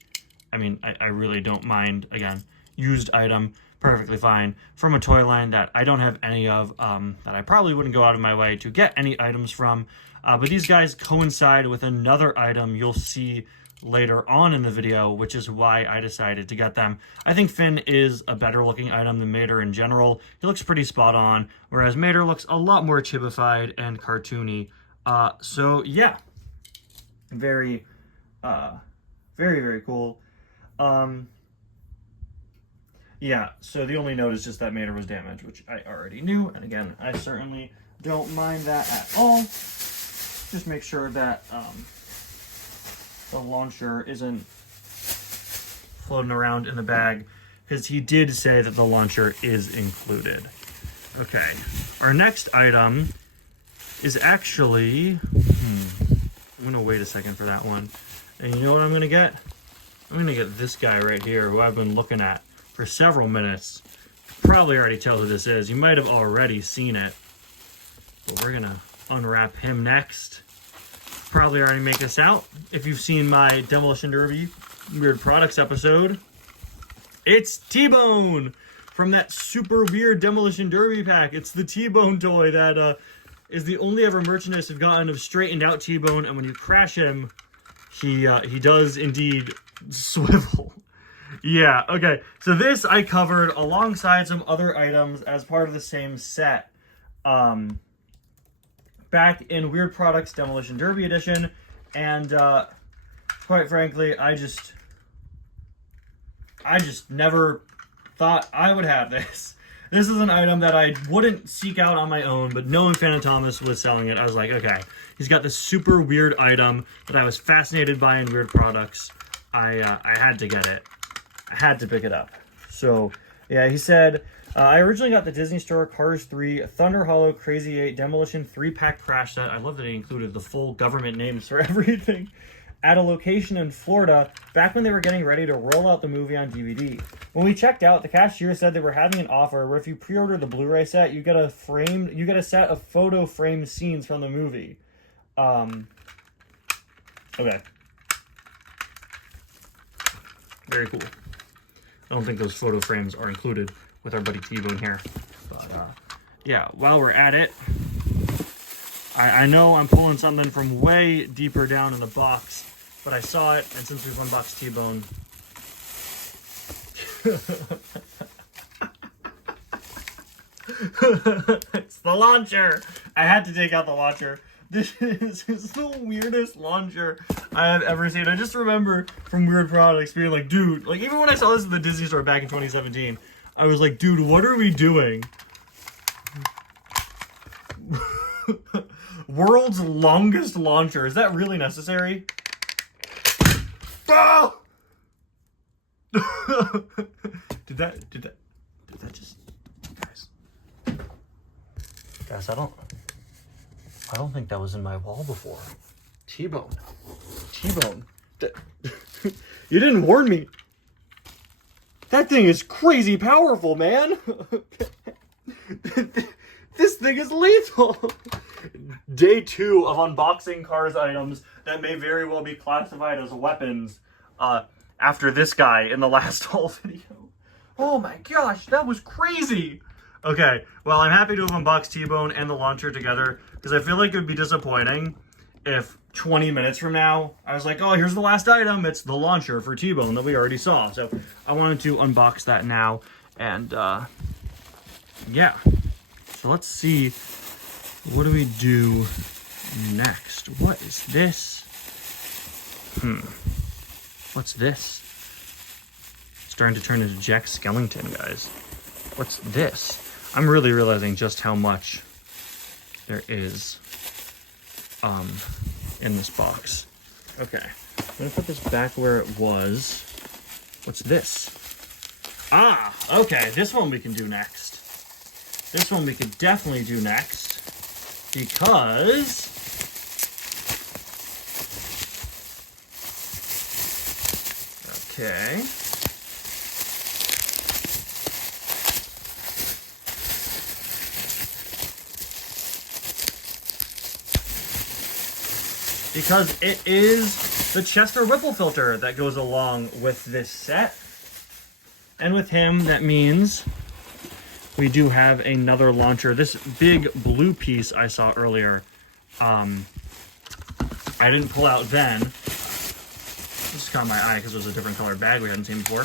I mean, I really don't mind. Again, used item, perfectly fine. From a toy line that I don't have any of, that I probably wouldn't go out of my way to get any items from. But these guys coincide with another item you'll see later on in the video, which is why I decided to get them. I think Finn is a better looking item than Mater in general. He looks pretty spot on, whereas Mater looks a lot more chibified and cartoony. So yeah, very, very cool. Yeah, so the only note is just that Mater was damaged, which I already knew, and again, I certainly don't mind that at all. Just make sure that, the launcher isn't floating around in the bag, because he did say that the launcher is included. Okay, our next item is actually... I'm going to wait a second for that one. And you know what I'm going to get? I'm going to get this guy right here, who I've been looking at for several minutes. Probably already tell who this is. You might have already seen it. But we're going to unwrap him next. Probably already make this out. If you've seen my Demolition Derby Weird Products episode, it's T-Bone from that super weird Demolition Derby pack. It's the T-Bone toy that is the only ever merchandise I've gotten of straightened out T-Bone, and when you crash him, he does indeed swivel. Yeah, okay. So this I covered alongside some other items as part of the same set. Back in Weird Products Demolition Derby Edition, and quite frankly, I just never thought I would have this. This is an item that I wouldn't seek out on my own, but knowing Phantom Thomas was selling it, I was like, okay, he's got this super weird item that I was fascinated by in Weird Products. I had to get it. I had to pick it up. So, yeah, he said... I originally got the Disney Store Cars 3 Thunder Hollow Crazy 8 Demolition 3-pack crash set. I love that he included the full government names for everything. At a location in Florida, back when they were getting ready to roll out the movie on DVD. When we checked out, the cashier said they were having an offer where if you pre-order the Blu-ray set, you get a set of photo frame scenes from the movie. Okay. Very cool. I don't think those photo frames are included with our buddy T-Bone here. But, yeah, while we're at it, I know I'm pulling something from way deeper down in the box, but I saw it, and since we've unboxed T-Bone... It's the launcher! I had to take out the launcher. This is the weirdest launcher I have ever seen. I just remember from Weird Products being like, dude, like even when I saw this at the Disney Store back in 2017, I was like, dude, what are we doing? World's longest launcher. Is that really necessary? Oh! Did that just... Guys, I don't think that was in my wall before. T-bone. You didn't warn me. That thing is crazy powerful, man. This thing is lethal. Day 2 of unboxing Cars items that may very well be classified as weapons after this guy in the last haul video. Oh my gosh, that was crazy. Okay, well, I'm happy to have unboxed T-Bone and the launcher together because I feel like it would be disappointing if 20 minutes from now I was like, oh, here's the last item. It's the launcher for T-Bone that we already saw. So I wanted to unbox that now. And yeah, so let's see, what do we do next? What is this? What's this? It's starting to turn into Jack Skellington, guys. What's this? I'm really realizing just how much there is in this box. Okay, I'm gonna put this back where it was. What's this? Ah, okay, this one we can do next. This one we could definitely do next because okay. Because it is the Chester Ripple filter that goes along with this set. And with him, that means we do have another launcher. This big blue piece I saw earlier, I didn't pull out then. This caught my eye because it was a different colored bag we hadn't seen before.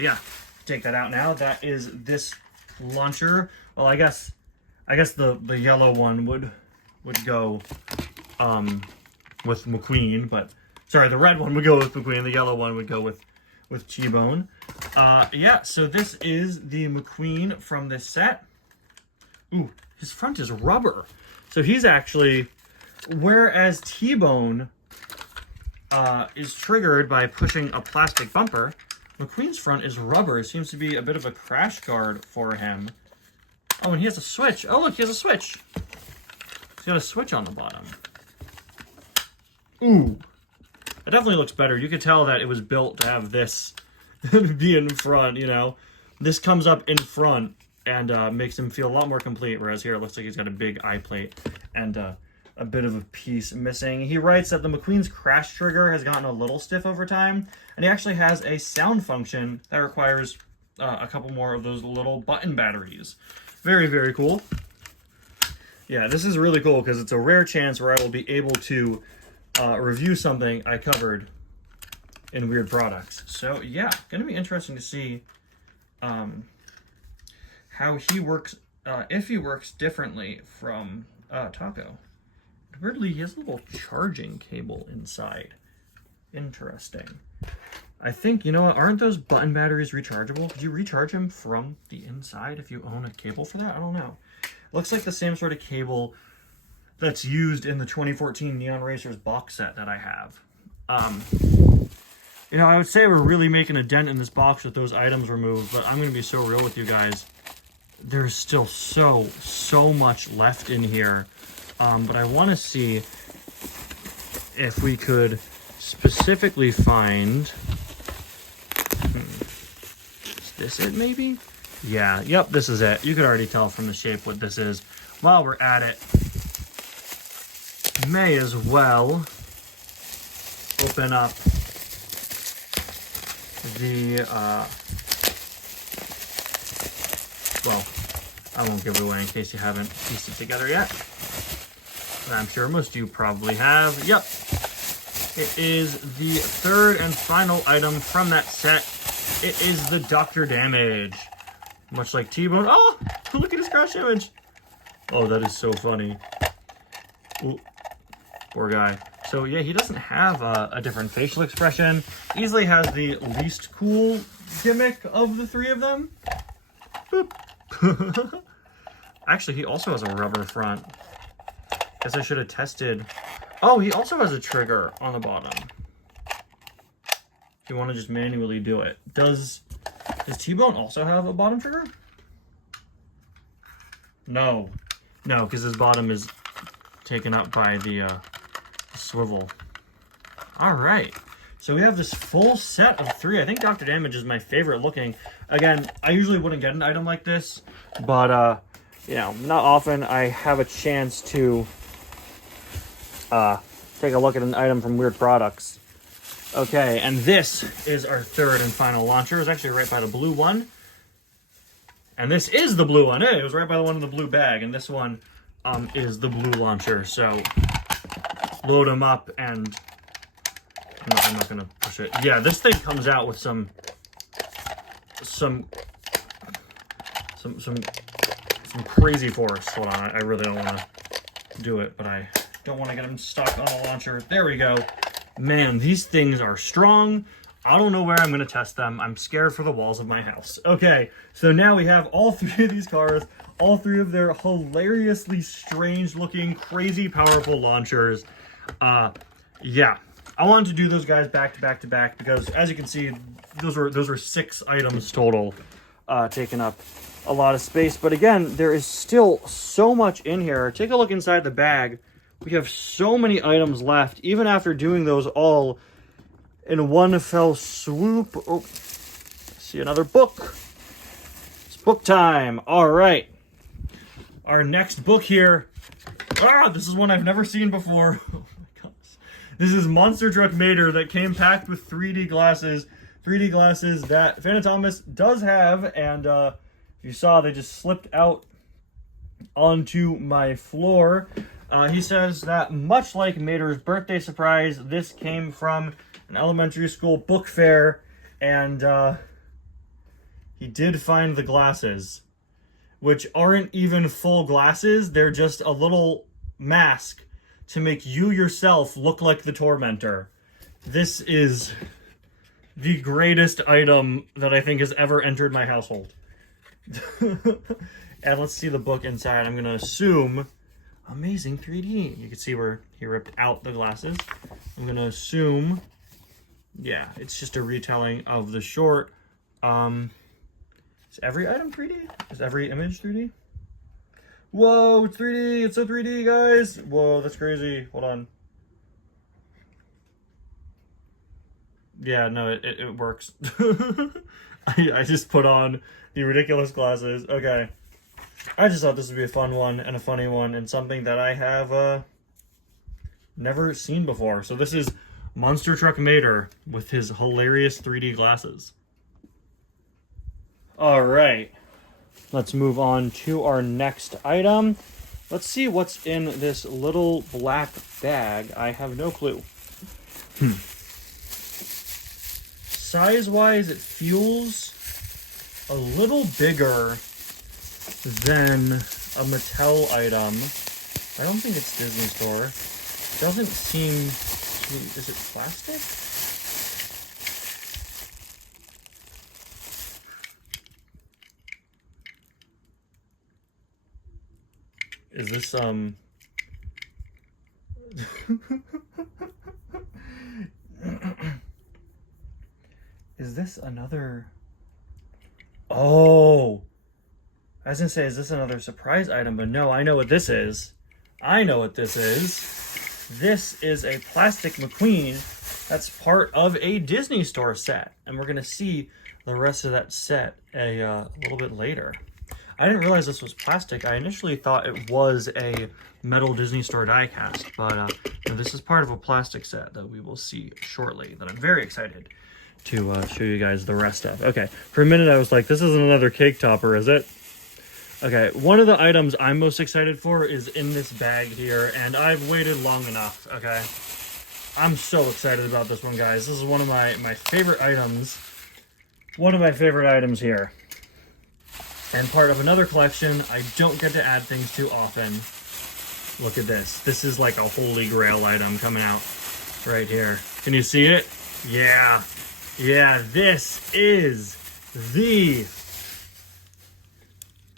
Yeah, take that out now. That is this launcher. Well, I guess the yellow one would go with McQueen, but sorry, the red one would go with McQueen, the yellow one would go with T-Bone. Yeah, so this is the McQueen from this set. Ooh, his front is rubber. So he's actually, whereas T-Bone is triggered by pushing a plastic bumper, McQueen's front is rubber. It seems to be a bit of a crash guard for him. Oh, and he has a switch. Oh, look, he has a switch. He's got a switch on the bottom. Ooh. It definitely looks better. You could tell that it was built to have this be in front, you know. This comes up in front and makes him feel a lot more complete, whereas here it looks like he's got a big eye plate and a bit of a piece missing. He writes that the McQueen's crash trigger has gotten a little stiff over time, and he actually has a sound function that requires a couple more of those little button batteries. Very, very cool. Yeah, this is really cool because it's a rare chance where I will be able to review something I covered in Weird Products. So yeah, gonna be interesting to see how he works, if he works differently from Taco. Weirdly, he has a little charging cable inside. Interesting. I think, you know what, aren't those button batteries rechargeable? Could you recharge them from the inside if you own a cable for that? I don't know. Looks like the same sort of cable that's used in the 2014 Neon Racers box set that I have. You know, I would say we're really making a dent in this box with those items removed, but I'm going to be so real with you guys. There's still so much left in here. But I want to see if we could specifically find... Is this it, maybe? Yeah, yep, this is it. You could already tell from the shape what this is. While we're at it, may as well open up the, well, I won't give it away in case you haven't pieced it together yet. But I'm sure most of you probably have. Yep. It is the third and final item from that set. It is the Dr. Damage. Much like T-Bone. Oh, look at his crash image. Oh, that is so funny. Ooh, poor guy. So yeah, he doesn't have a different facial expression. Easily has the least cool gimmick of the three of them. Actually, he also has a rubber front. Guess I should have tested. Oh, he also has a trigger on the bottom. If you want to just manually do it. Does T-Bone also have a bottom trigger? No. No, because his bottom is taken up by the swivel. All right. So we have this full set of 3. I think Dr. Damage is my favorite looking. Again, I usually wouldn't get an item like this, but you know, not often I have a chance to take a look at an item from Weird Products. Okay, and this is our 3rd and final launcher. It was actually right by the blue one. And this is the blue one. Hey, it was right by the one in the blue bag. And this one is the blue launcher. So load them up and I'm not gonna push it. Yeah, this thing comes out with some crazy force. Hold on, I really don't want to do it, but I don't want to get them stuck on the launcher. There we go. Man, these things are strong. I don't know where I'm going to test them. I'm scared for the walls of my house. Okay, so now we have all 3 of these cars, all 3 of their hilariously strange looking, crazy powerful launchers. Yeah, I wanted to do those guys back to back to back because, as you can see, those were 6 items total, taking up a lot of space. But again, there is still so much in here. Take a look inside the bag. We have so many items left, even after doing those all in one fell swoop. Oh, see another book. It's book time. All right. Our next book here. This is one I've never seen before. Oh my gosh. This is Monster Truck Mater that came packed with 3D glasses. 3D glasses that Phantom Thomas does have. And if you saw, they just slipped out onto my floor. He says that much like Mater's birthday surprise, this came from an elementary school book fair, and he did find the glasses, which aren't even full glasses. They're just a little mask to make you yourself look like the tormentor. This is the greatest item that I think has ever entered my household. And let's see the book inside. I'm going to assume amazing 3D. You can see where he ripped out the glasses. I'm going to assume, yeah, it's just a retelling of the short. Is every item 3D? Is every image 3D? Whoa, it's 3D. It's so 3D, guys. Whoa, that's crazy. Hold on. Yeah, no, it works. I just put on the ridiculous glasses. Okay. I just thought this would be a fun one and a funny one and something that I have never seen before. So this is Monster Truck Mater with his hilarious 3D glasses. All right. Let's move on to our next item. Let's see what's in this little black bag. I have no clue. Size-wise, it feels a little bigger than a Mattel item. I don't think it's Disney Store. Doesn't seem to... Is it plastic? Is this, Is this another... Oh! I was gonna say, is this another surprise item? But no, I know what this is. I know what this is. This is a plastic McQueen that's part of a Disney Store set. And we're gonna see the rest of that set a little bit later. I didn't realize this was plastic. I initially thought it was a metal Disney Store diecast, but no, this is part of a plastic set that we will see shortly that I'm very excited to show you guys the rest of. Okay, for a minute I was like, this isn't another cake topper, is it? Okay, one of the items I'm most excited for is in this bag here, and I've waited long enough, okay? I'm so excited about this one, guys. This is one of my favorite items. One of my favorite items here. And part of another collection I don't get to add things to often. Look at this. This is like a holy grail item coming out right here. Can you see it? Yeah. Yeah, this is the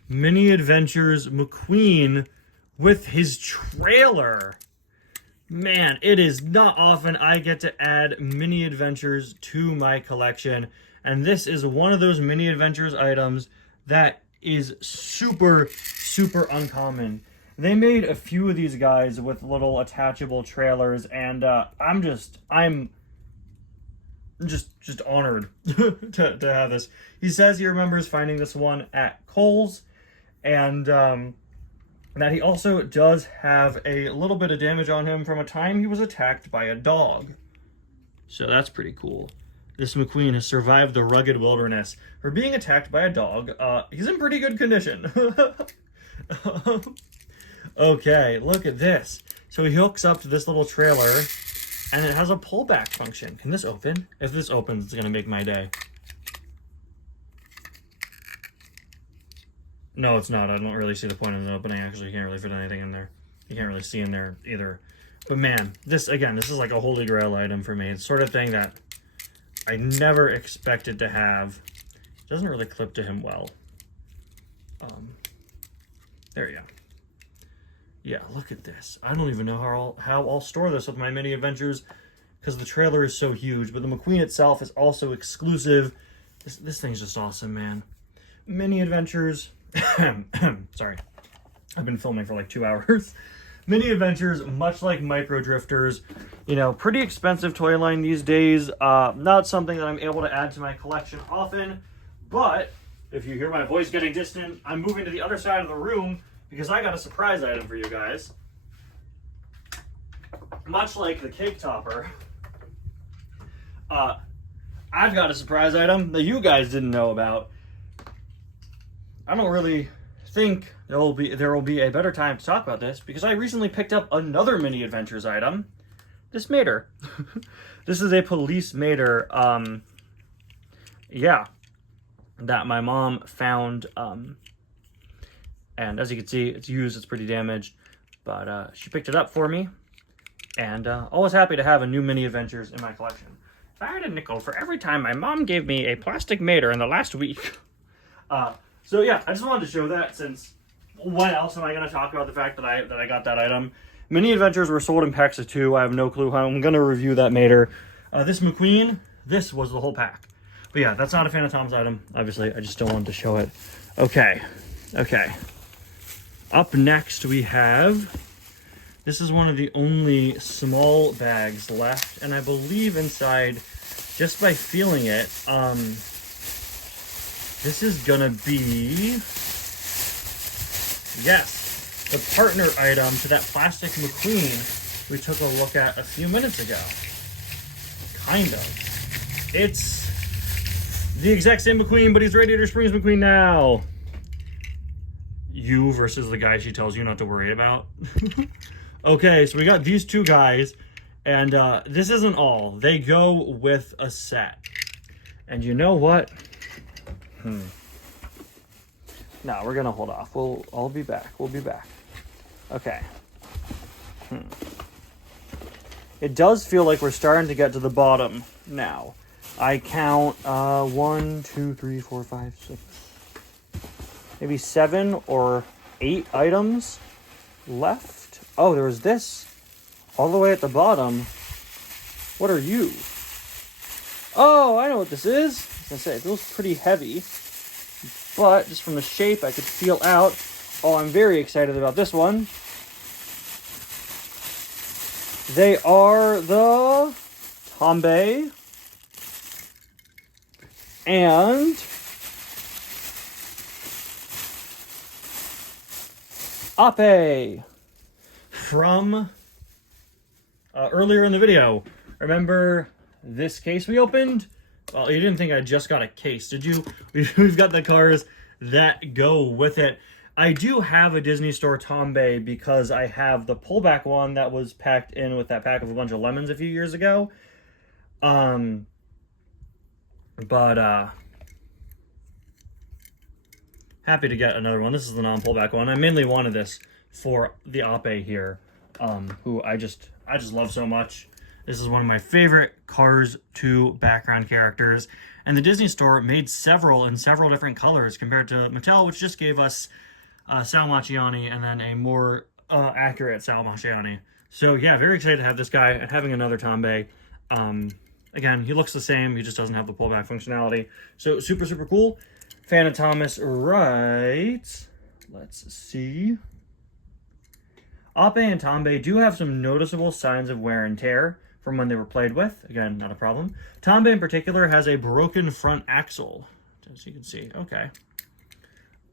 Mini Adventures McQueen with his trailer. Man, it is not often I get to add Mini Adventures to my collection, and this is one of those Mini Adventures items that is super, super uncommon. They made a few of these guys with little attachable trailers, and I'm just honored to have this. He says he remembers finding this one at Kohl's, and that he also does have a little bit of damage on him from a time he was attacked by a dog. So that's pretty cool. This McQueen has survived the rugged wilderness. For being attacked by a dog, he's in pretty good condition. Okay, look at this. So he hooks up to this little trailer, and it has a pullback function. Can this open? If this opens, it's going to make my day. No, it's not. I don't really see the point of it opening. Actually, you can't really fit anything in there. You can't really see in there either. But man, this is like a holy grail item for me. It's sort of thing that I never expected to have. It doesn't really clip to him well. There you go. Yeah, look at this. I don't even know how I'll store this with my Mini Adventures because the trailer is so huge. But the McQueen itself is also exclusive. This thing's just awesome, man. Mini Adventures. Sorry. I've been filming for like 2 hours. Mini Adventures, much like Micro Drifters, pretty expensive toy line these days. Not something that I'm able to add to my collection often. But if you hear my voice getting distant, I'm moving to the other side of the room because I got a surprise item for you guys. Much like the cake topper, I've got a surprise item that you guys didn't know about. I don't really think there will be a better time to talk about this because I recently picked up another Mini Adventures item. This mater. This is a police mater. That my mom found. And as you can see, it's used, it's pretty damaged, but she picked it up for me, and always happy to have a new Mini Adventures in my collection. If I had a nickel for every time my mom gave me a plastic mater in the last week. So yeah, I just wanted to show that since when else am I going to talk about the fact that I got that item? Mini Adventures were sold in packs of 2. I have no clue how I'm going to review that mater. This McQueen, this was the whole pack. But yeah, that's not a Fan of Tom's item. Obviously, I just don't want to show it. Okay. Up next we have, this is one of the only small bags left, and I believe inside, just by feeling it, this is gonna be, yes, the partner item to that plastic McQueen we took a look at a few minutes ago. Kind of. It's the exact same McQueen, but he's Radiator Springs McQueen now. You versus the guy she tells you not to worry about. Okay, so we got these two guys, and this isn't all. They go with a set. And you know what? No, we're gonna hold off. I'll be back. We'll be back. Okay. It does feel like we're starting to get to the bottom now. I count 1, 2, 3, 4, 5, 6. Maybe 7 or 8 items left. Oh, there was this all the way at the bottom. What are you? Oh, I know what this is. I was gonna say, it feels pretty heavy, but just from the shape, I could feel out. Oh, I'm very excited about this one. They are the Tombe and Ape from earlier in the video. Remember this case we opened? Well, you didn't think I just got a case, did you? We've got the cars that go with it. I do have a Disney Store Tombe because I have the pullback one that was packed in with that pack of a bunch of lemons a few years ago. Happy to get another one. This is the non-pullback one. I mainly wanted this for the Ape here, who I just love so much. This is one of my favorite Cars 2 background characters. And the Disney Store made several in several different colors compared to Mattel, which just gave us Sal Macciani and then a more accurate Sal Macciani. So yeah, very excited to have this guy and having another Tombe. Again, he looks the same, he just doesn't have the pullback functionality. So super, super cool. Fan of Thomas, right? Let's see. Ape and Tombe do have some noticeable signs of wear and tear from when they were played with. Again, not a problem. Tombe in particular has a broken front axle, as you can see. Okay.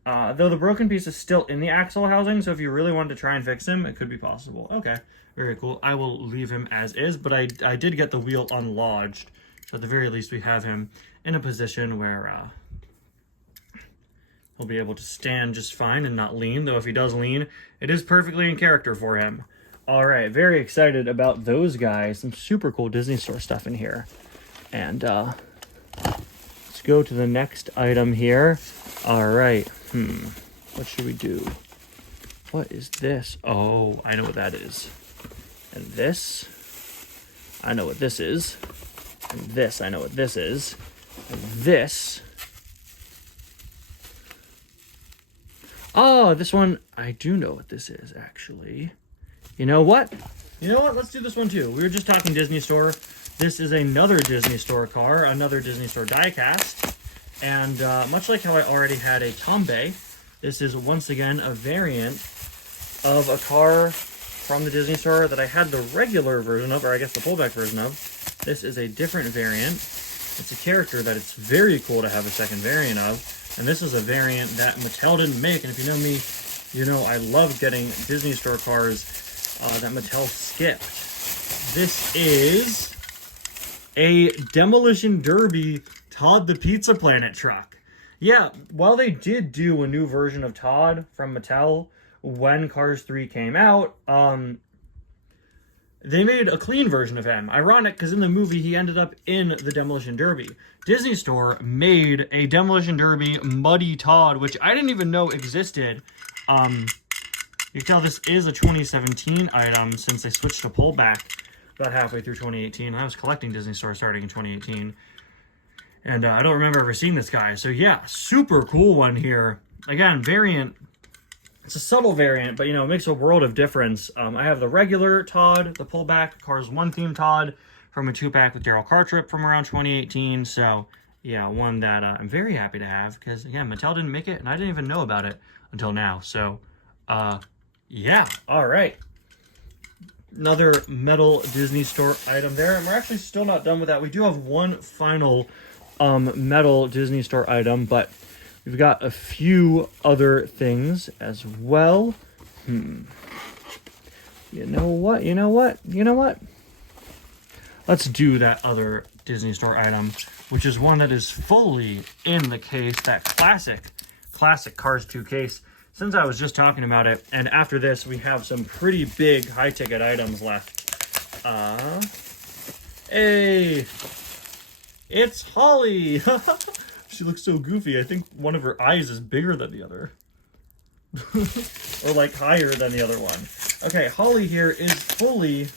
Though the broken piece is still in the axle housing, so if you really wanted to try and fix him, it could be possible. Okay, very cool. I will leave him as is, but I did get the wheel unlodged, so at the very least we have him in a position where he'll be able to stand just fine and not lean, though if he does lean, it is perfectly in character for him. All right, very excited about those guys. Some super cool Disney Store stuff in here. And let's go to the next item here. All right, what should we do? What is this? Oh, I know what that is. And this, I know what this is. And this, I know what this is. And this. Oh, this one, I do know what this is, actually. You know what? Let's do this one too. We were just talking Disney Store. This is another Disney Store car, another Disney Store diecast. And much like how I already had a Tombe, this is once again a variant of a car from the Disney Store that I had the regular version of, or I guess the pullback version of. This is a different variant. It's a character that it's very cool to have a second variant of. And this is a variant that Mattel didn't make. And if you know me, you know I love getting Disney Store cars that Mattel skipped. This is a Demolition Derby Todd the Pizza Planet truck. Yeah, while they did do a new version of Todd from Mattel when Cars 3 came out, they made a clean version of him. Ironic, because in the movie, he ended up in the Demolition Derby. Disney Store made a Demolition Derby Muddy Todd, which I didn't even know existed. You can tell this is a 2017 item since they switched to pullback about halfway through 2018. I was collecting Disney Store starting in 2018. And I don't remember ever seeing this guy. So yeah, super cool one here. Again, variant. It's a subtle variant, but, it makes a world of difference. I have the regular Todd, the pullback Cars 1 theme Todd from a 2-pack with Daryl Cartrip from around 2018. So, yeah, one that I'm very happy to have because, yeah, Mattel didn't make it, and I didn't even know about it until now. So, yeah, all right. Another metal Disney Store item there, and we're actually still not done with that. We do have one final metal Disney Store item, but we've got a few other things as well. You know what? Let's do that other Disney Store item, which is one that is fully in the case, that classic Cars 2 case, since I was just talking about it. And after this, we have some pretty big high-ticket items left. Hey! It's Holly! She looks so goofy. I think one of her eyes is bigger than the other. Or like higher than the other one. Okay, Holly here is fully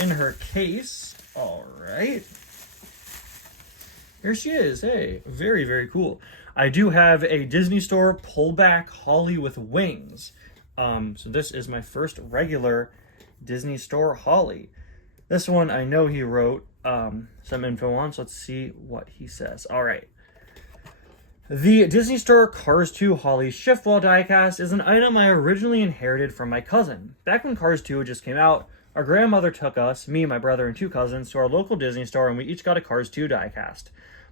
in her case. All right. Here she is. Hey, very, very cool. I do have a Disney Store pullback Holly with wings. So this is my first regular Disney Store Holly. This one I know he wrote some info on, so let's see what he says. All right. The Disney Store Cars 2 Holly Shiftwell diecast is an item I originally inherited from my cousin. Back when Cars 2 just came out, our grandmother took us, me, my brother, and 2 cousins, to our local Disney Store, and we each got a Cars 2 diecast.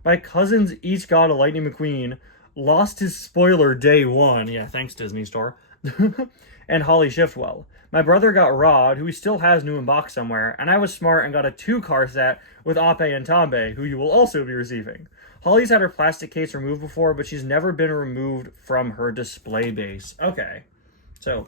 My cousins each got a Lightning McQueen, lost his spoiler day 1, yeah, thanks Disney Store, and Holly Shiftwell. My brother got Rod, who he still has new in box somewhere, and I was smart and got a 2-car set with Ape and Tombe, who you will also be receiving. Holly's had her plastic case removed before, but she's never been removed from her display base. Okay, so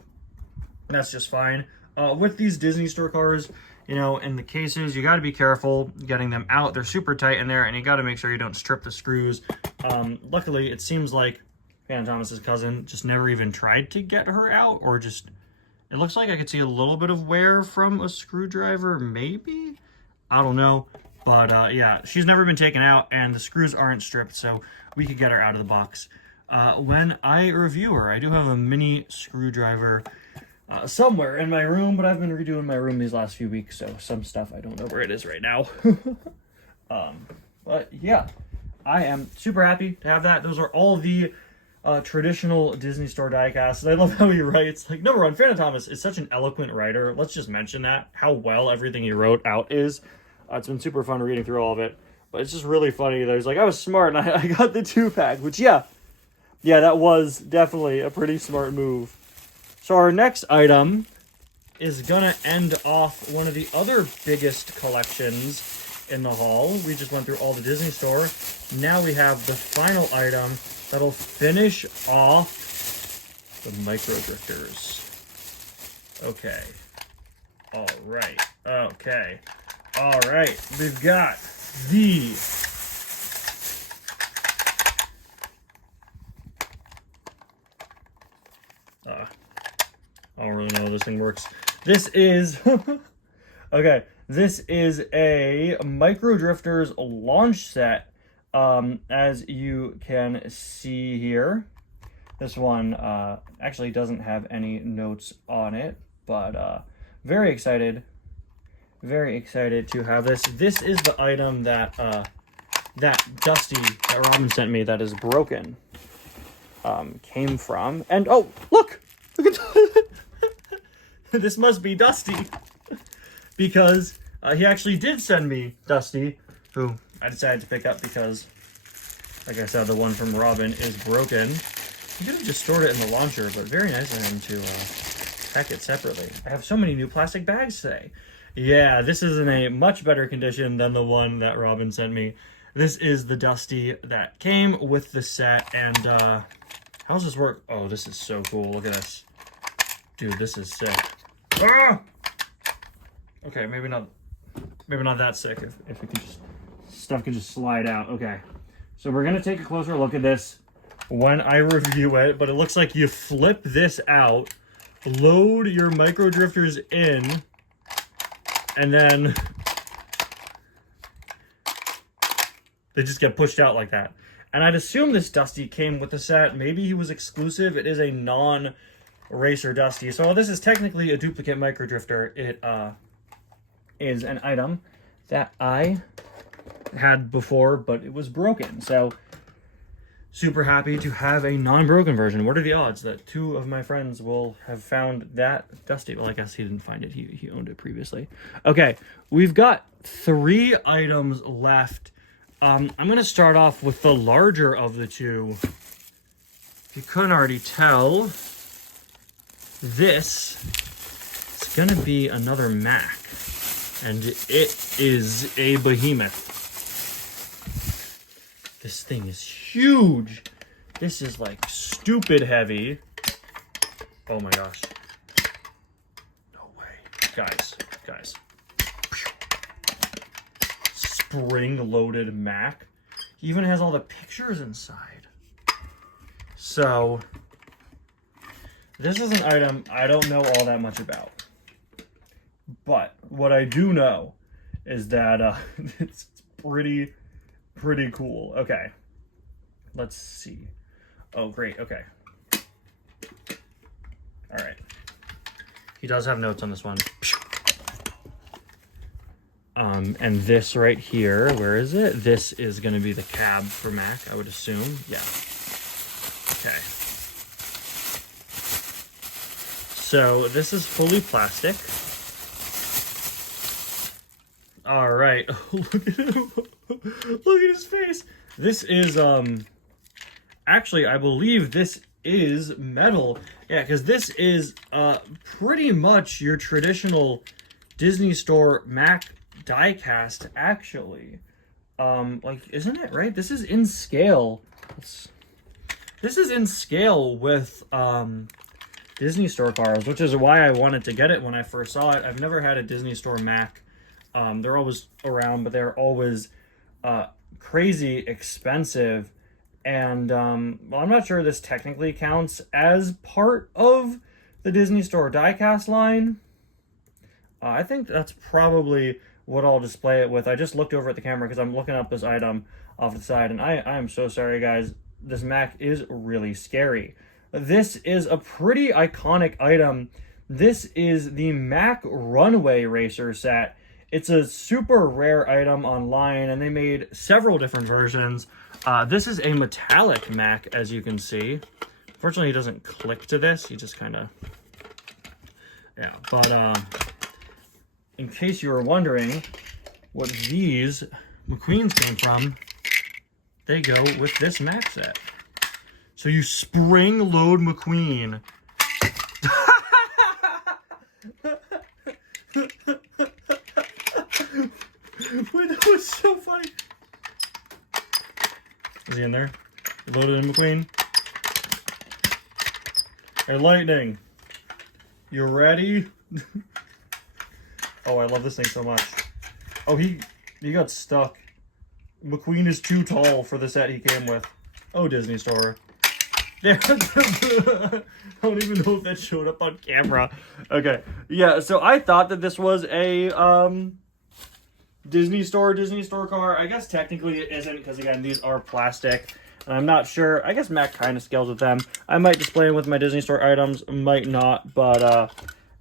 that's just fine. With these Disney Store cars, in the cases, you got to be careful getting them out. They're super tight in there, and you got to make sure you don't strip the screws. Luckily, it seems like Phantom Thomas's cousin just never even tried to get her out, or just, it looks like I could see a little bit of wear from a screwdriver, maybe? I don't know. But yeah, she's never been taken out, and the screws aren't stripped, so we could get her out of the box. When I review her, I do have a mini screwdriver somewhere in my room, but I've been redoing my room these last few weeks, so some stuff I don't know where it is right now. But yeah, I am super happy to have that. Those are all the traditional Disney Store diecasts. And I love how he writes. Like, number one, Fran Thomas is such an eloquent writer. Let's just mention that, how well everything he wrote out is. It's been super fun reading through all of it. But it's just really funny that he's like, I was smart and I got the 2-pack, which, yeah, that was definitely a pretty smart move. So our next item is gonna end off one of the other biggest collections in the haul. We just went through all the Disney Store. Now we have the final item that'll finish off the Micro Drifters. Okay. All right. Okay. All right. We've got the I don't really know how this thing works. This is okay. This is a Micro Drifters launch set. As you can see here, this one actually doesn't have any notes on it, but very excited to have this. This is the item that that Dusty that Robin sent me that is broken came from. And oh, look at this must be Dusty, because he actually did send me Dusty, who I decided to pick up because, like I said, the one from Robin is broken. He could have just stored it in the launcher, but very nice of him to pack it separately. I have so many new plastic bags today. Yeah, this is in a much better condition than the one that Robin sent me. This is the Dusty that came with the set, and how does this work? Oh, this is so cool. Look at this. Dude, this is sick. Ah! Okay, maybe not that sick if it could just, stuff could just slide out. Okay, so we're gonna take a closer look at this when I review it, but it looks like you flip this out, load your Micro Drifters in, and then they just get pushed out like that. And I'd assume this Dusty came with the set. Maybe he was exclusive. It is a non-racer Dusty. So this is technically a duplicate Micro Drifter. It is an item that I had before, but it was broken. So super happy to have a non-broken version. What are the odds that two of my friends will have found that Dusty? Well, I guess he didn't find it. He owned it previously. Okay, we've got 3 items left. I'm going to start off with the larger of the two. If you couldn't already tell, this is going to be another Mac. And it is a behemoth. This thing is huge. This is like stupid heavy. Oh my gosh. No way. Guys. Spring-loaded Mac. He even has all the pictures inside. So, this is an item I don't know all that much about. But what I do know is that it's pretty cool. Okay. Let's see. Oh, great. Okay. All right. He does have notes on this one. And this right here, where is it? This is going to be the cab for Mac, I would assume. Yeah. Okay. So this is fully plastic. All right. Look at him. Look at his face. This is, actually, I believe this is metal. Yeah, because this is, pretty much your traditional Disney Store Mac diecast, actually. Like, isn't it, right? This is in scale. This is in scale with, Disney Store cars, which is why I wanted to get it when I first saw it. I've never had a Disney Store Mac. They're always around, but they're always crazy expensive. And well, I'm not sure this technically counts as part of the Disney Store diecast line. I think that's probably what I'll display it with. I just looked over at the camera because I'm looking up this item off the side, and I am so sorry, guys. This Mac is really scary. This is a pretty iconic item. This is the Mac Runway Racer set. It's a super rare item online, and they made several different versions. This is a metallic Mac, as you can see. Fortunately, he doesn't click to this. He just kind of... Yeah, but in case you were wondering what these McQueens came from, they go with this Mac set. So you spring load McQueen. Wait, that was so funny. Is he in there? You loaded in McQueen? Hey, Lightning. You ready? Oh, I love this thing so much. Oh, he got stuck. McQueen is too tall for the set he came with. Oh, Disney Store. There. I don't even know if that showed up on camera. Okay. Yeah, so I thought that this was a Disney Store car. I guess technically it isn't, because again, these are plastic. And I'm not sure. I guess Mac kind of scales with them. I might display them with my Disney Store items, might not, but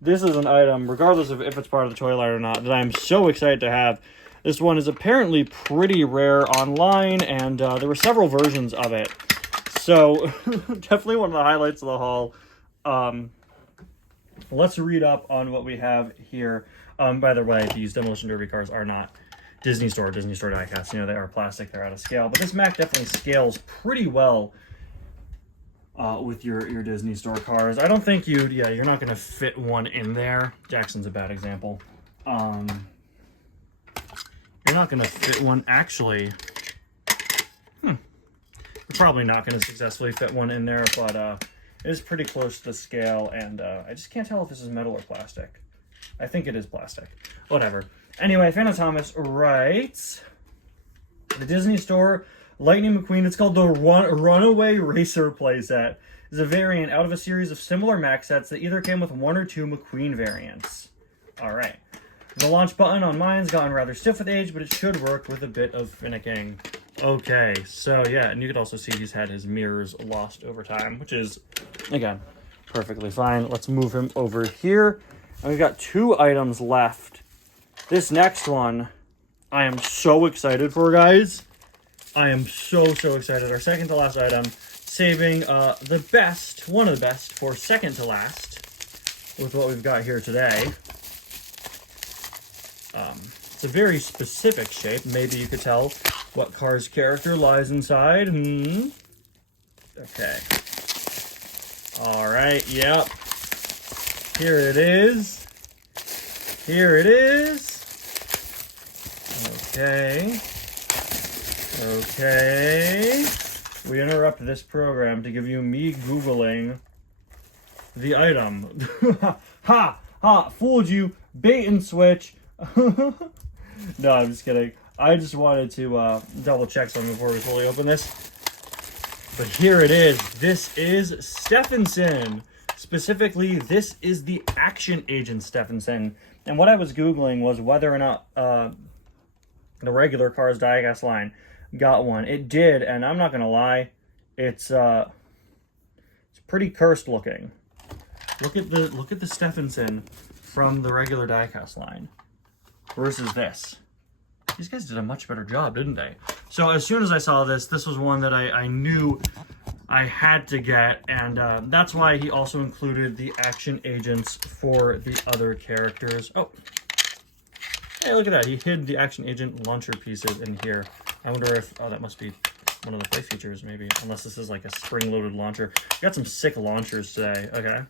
this is an item, regardless of if it's part of the toy line or not, that I'm so excited to have. This one is apparently pretty rare online, and there were several versions of it. So, definitely one of the highlights of the haul. Let's read up on what we have here. By the way, these Demolition Derby cars are not Disney Store Diecast. You know, they are plastic, they're out of scale. But this Mac definitely scales pretty well with your Disney Store cars. I don't think you're not going to fit one in there. Jackson's a bad example. You're not going to fit one, actually. You're probably not going to successfully fit one in there, but it is pretty close to the scale, and I just can't tell if this is metal or plastic. I think it is plastic. Whatever. Anyway, Phantom Thomas writes, the Disney Store Lightning McQueen, it's called the Runaway Racer playset, is a variant out of a series of similar Mac sets that either came with one or two McQueen variants. Alright. The launch button on mine's gotten rather stiff with age, but it should work with a bit of finicking. Okay, so yeah, and you could also see he's had his mirrors lost over time, which is, again, perfectly fine. Let's move him over here. And we've got 2 items left. This next one, I am so excited for, guys. I am so excited. Our second to last item, saving the best, one of the best, for second to last with what we've got here today. It's a very specific shape. Maybe you could tell what car's character lies inside. Okay. Alright, yep. Here it is. Here it is. Okay. Okay. We interrupt this program to give you me Googling the item. Ha! Ha! Fooled you. Bait and switch. No, I'm just kidding. I just wanted to double check something before we fully open this. But here it is. This is Stephenson. Specifically, this is the Action Agent Stephenson. And what I was Googling was whether or not the regular Cars Diecast line got one. It did, and I'm not going to lie. It's pretty cursed looking. Look at the Stephenson from the regular Diecast line versus this. These guys did a much better job, didn't they? So as soon as I saw this was one that I knew I had to get, and that's why he also included the Action Agents for the other characters. Oh, hey, look at that. He hid the Action Agent launcher pieces in here. I wonder if, oh, that must be one of the play features, maybe, unless this is like a spring-loaded launcher. We got some sick launchers today. Okay.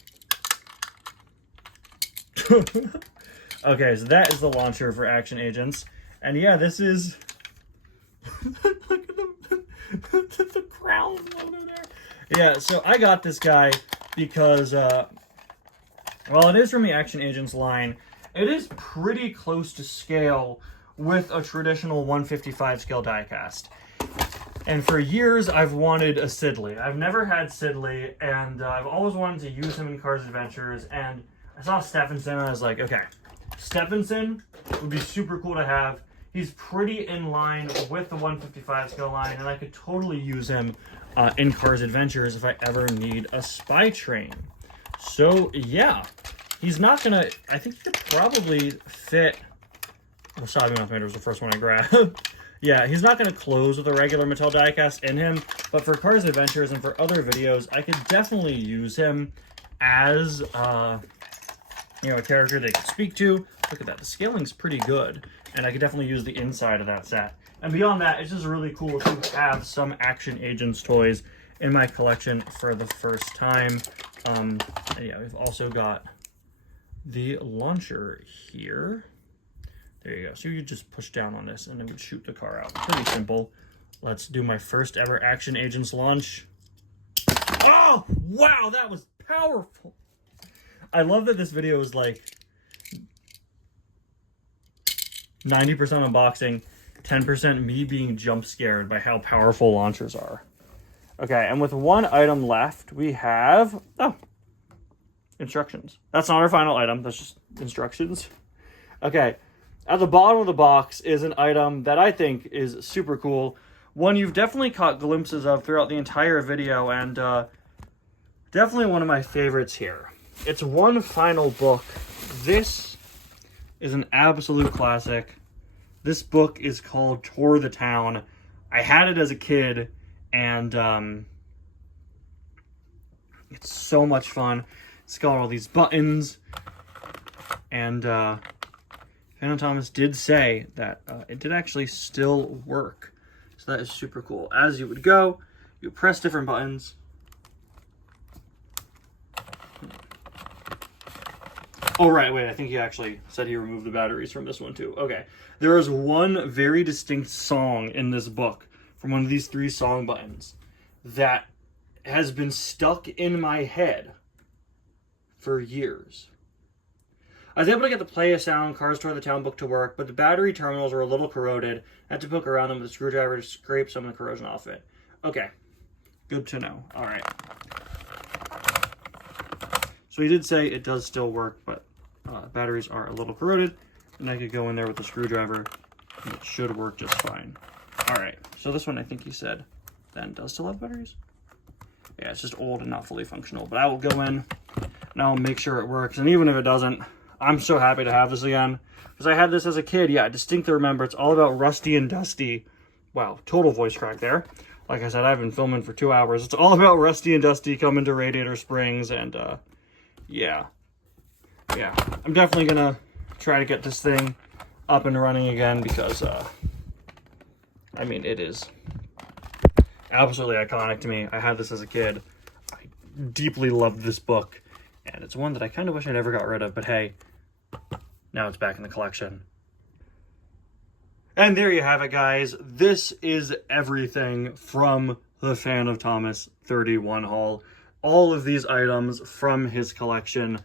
Okay, so that is the launcher for Action Agents. And yeah, this is... Look at the crown logo there. Yeah, so I got this guy because, while it is from the Action Agents line, it is pretty close to scale with a traditional 155 scale diecast. And for years, I've wanted a Sidley. I've never had Sidley, and I've always wanted to use him in Cars Adventures, and I saw Stephenson, and I was like, okay, Stephenson, would be super cool to have. He's pretty in line with the 155 scale line, and I could totally use him in Cars Adventures if I ever need a spy train. So yeah, he's not gonna, I think he could probably fit, well, Sabi Mathemator was the first one I grabbed. Yeah, he's not gonna close with a regular Mattel diecast in him, but for Cars Adventures and for other videos, I could definitely use him as, a character they could speak to. Look at that, the scaling's pretty good, and I could definitely use the inside of that set. And beyond that, it's just really cool to have some Action Agents toys in my collection for the first time. And yeah, we've also got the launcher here. There you go. So you just push down on this and it would shoot the car out. Pretty simple. Let's do my first ever Action Agents launch. Oh, wow, that was powerful. I love that this video is like 90% unboxing, 10% me being jump scared by how powerful launchers are. Okay, and with one item left, we have, instructions. That's not our final item, that's just instructions. Okay, at the bottom of the box is an item that I think is super cool. One you've definitely caught glimpses of throughout the entire video, and definitely one of my favorites here. It's one final book. This is an absolute classic. This book is called Tour the Town. I had it as a kid, and it's so much fun. It's got all these buttons, and Phantom Thomas did say that it did actually still work. So that is super cool. As you would go, you press different buttons. Oh, right, wait, I think he actually said he removed the batteries from this one, too. Okay. There is one very distinct song in this book from one of these 3 song buttons that has been stuck in my head for years. I was able to get the Play a Sound Cars Tour the Town book to work, but the battery terminals were a little corroded. I had to poke around them with a screwdriver to scrape some of the corrosion off it. Okay. Good to know. All right. So he did say it does still work, but batteries are a little corroded, and I could go in there with a screwdriver, and it should work just fine. All right, so this one I think he said then does still have batteries. Yeah, it's just old and not fully functional, but I will go in and I'll make sure it works. And even if it doesn't, I'm so happy to have this again, because I had this as a kid. Yeah, I distinctly remember it's all about Rusty and Dusty. Wow, total voice crack there. Like I said, I've been filming for 2 hours. It's all about Rusty and Dusty coming to Radiator Springs, and yeah, I'm definitely gonna try to get this thing up and running again, because I mean, it is absolutely iconic to me. I had this as a kid. I deeply loved this book, and it's one that I kind of wish I never got rid of, but hey, now it's back in the collection. And there you have it, guys. This is everything from the Fan of Thomas 31 haul. All of these items from his collection.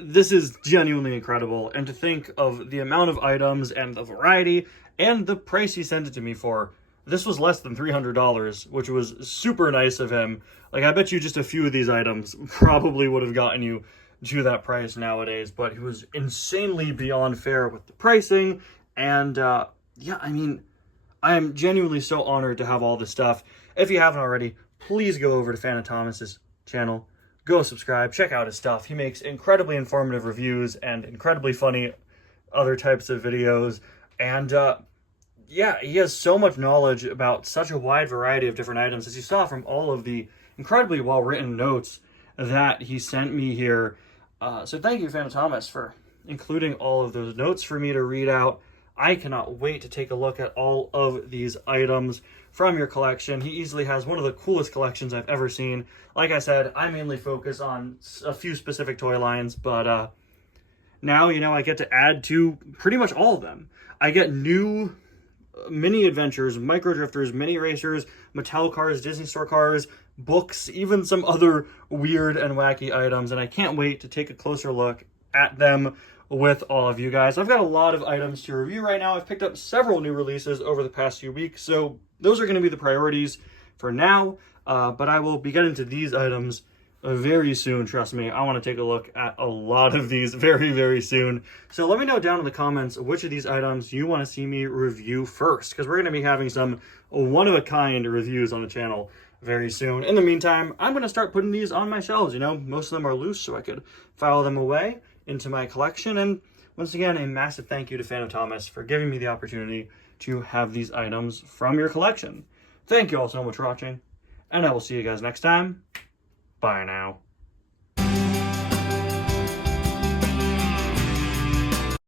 This is genuinely incredible, and to think of the amount of items and the variety and the price he sent it to me for. This was less than $300, which was super nice of him. Like, I bet you just a few of these items probably would have gotten you to that price nowadays, but he was insanely beyond fair with the pricing, and yeah, I mean, I am genuinely so honored to have all this stuff. If you haven't already, please go over to Fan of Thomas's channel. Go subscribe, check out his stuff. He makes incredibly informative reviews and incredibly funny other types of videos. And yeah, he has so much knowledge about such a wide variety of different items, as you saw from all of the incredibly well-written notes that he sent me here. So thank you, Fan of Thomas, for including all of those notes for me to read out. I cannot wait to take a look at all of these items from your collection. He easily has one of the coolest collections I've ever seen. Like I said, I mainly focus on a few specific toy lines, but now, you know, I get to add to pretty much all of them. I get new mini adventures, micro drifters, mini racers, Mattel cars, Disney Store cars, books, even some other weird and wacky items, and I can't wait to take a closer look at them with all of you guys. I've got a lot of items to review right now. I've picked up several new releases over the past few weeks, so those are going to be the priorities for now, but I will be getting to these items very soon. Trust me, I want to take a look at a lot of these very, very soon. So let me know down in the comments which of these items you want to see me review first, because we're going to be having some one-of-a-kind reviews on the channel very soon. In the meantime, I'm going to start putting these on my shelves. You know, most of them are loose, so I could file them away into my collection. And once again, a massive thank you to Phantom Thomas for giving me the opportunity to have these items from your collection. Thank you all so much for watching, and I will see you guys next time. Bye now.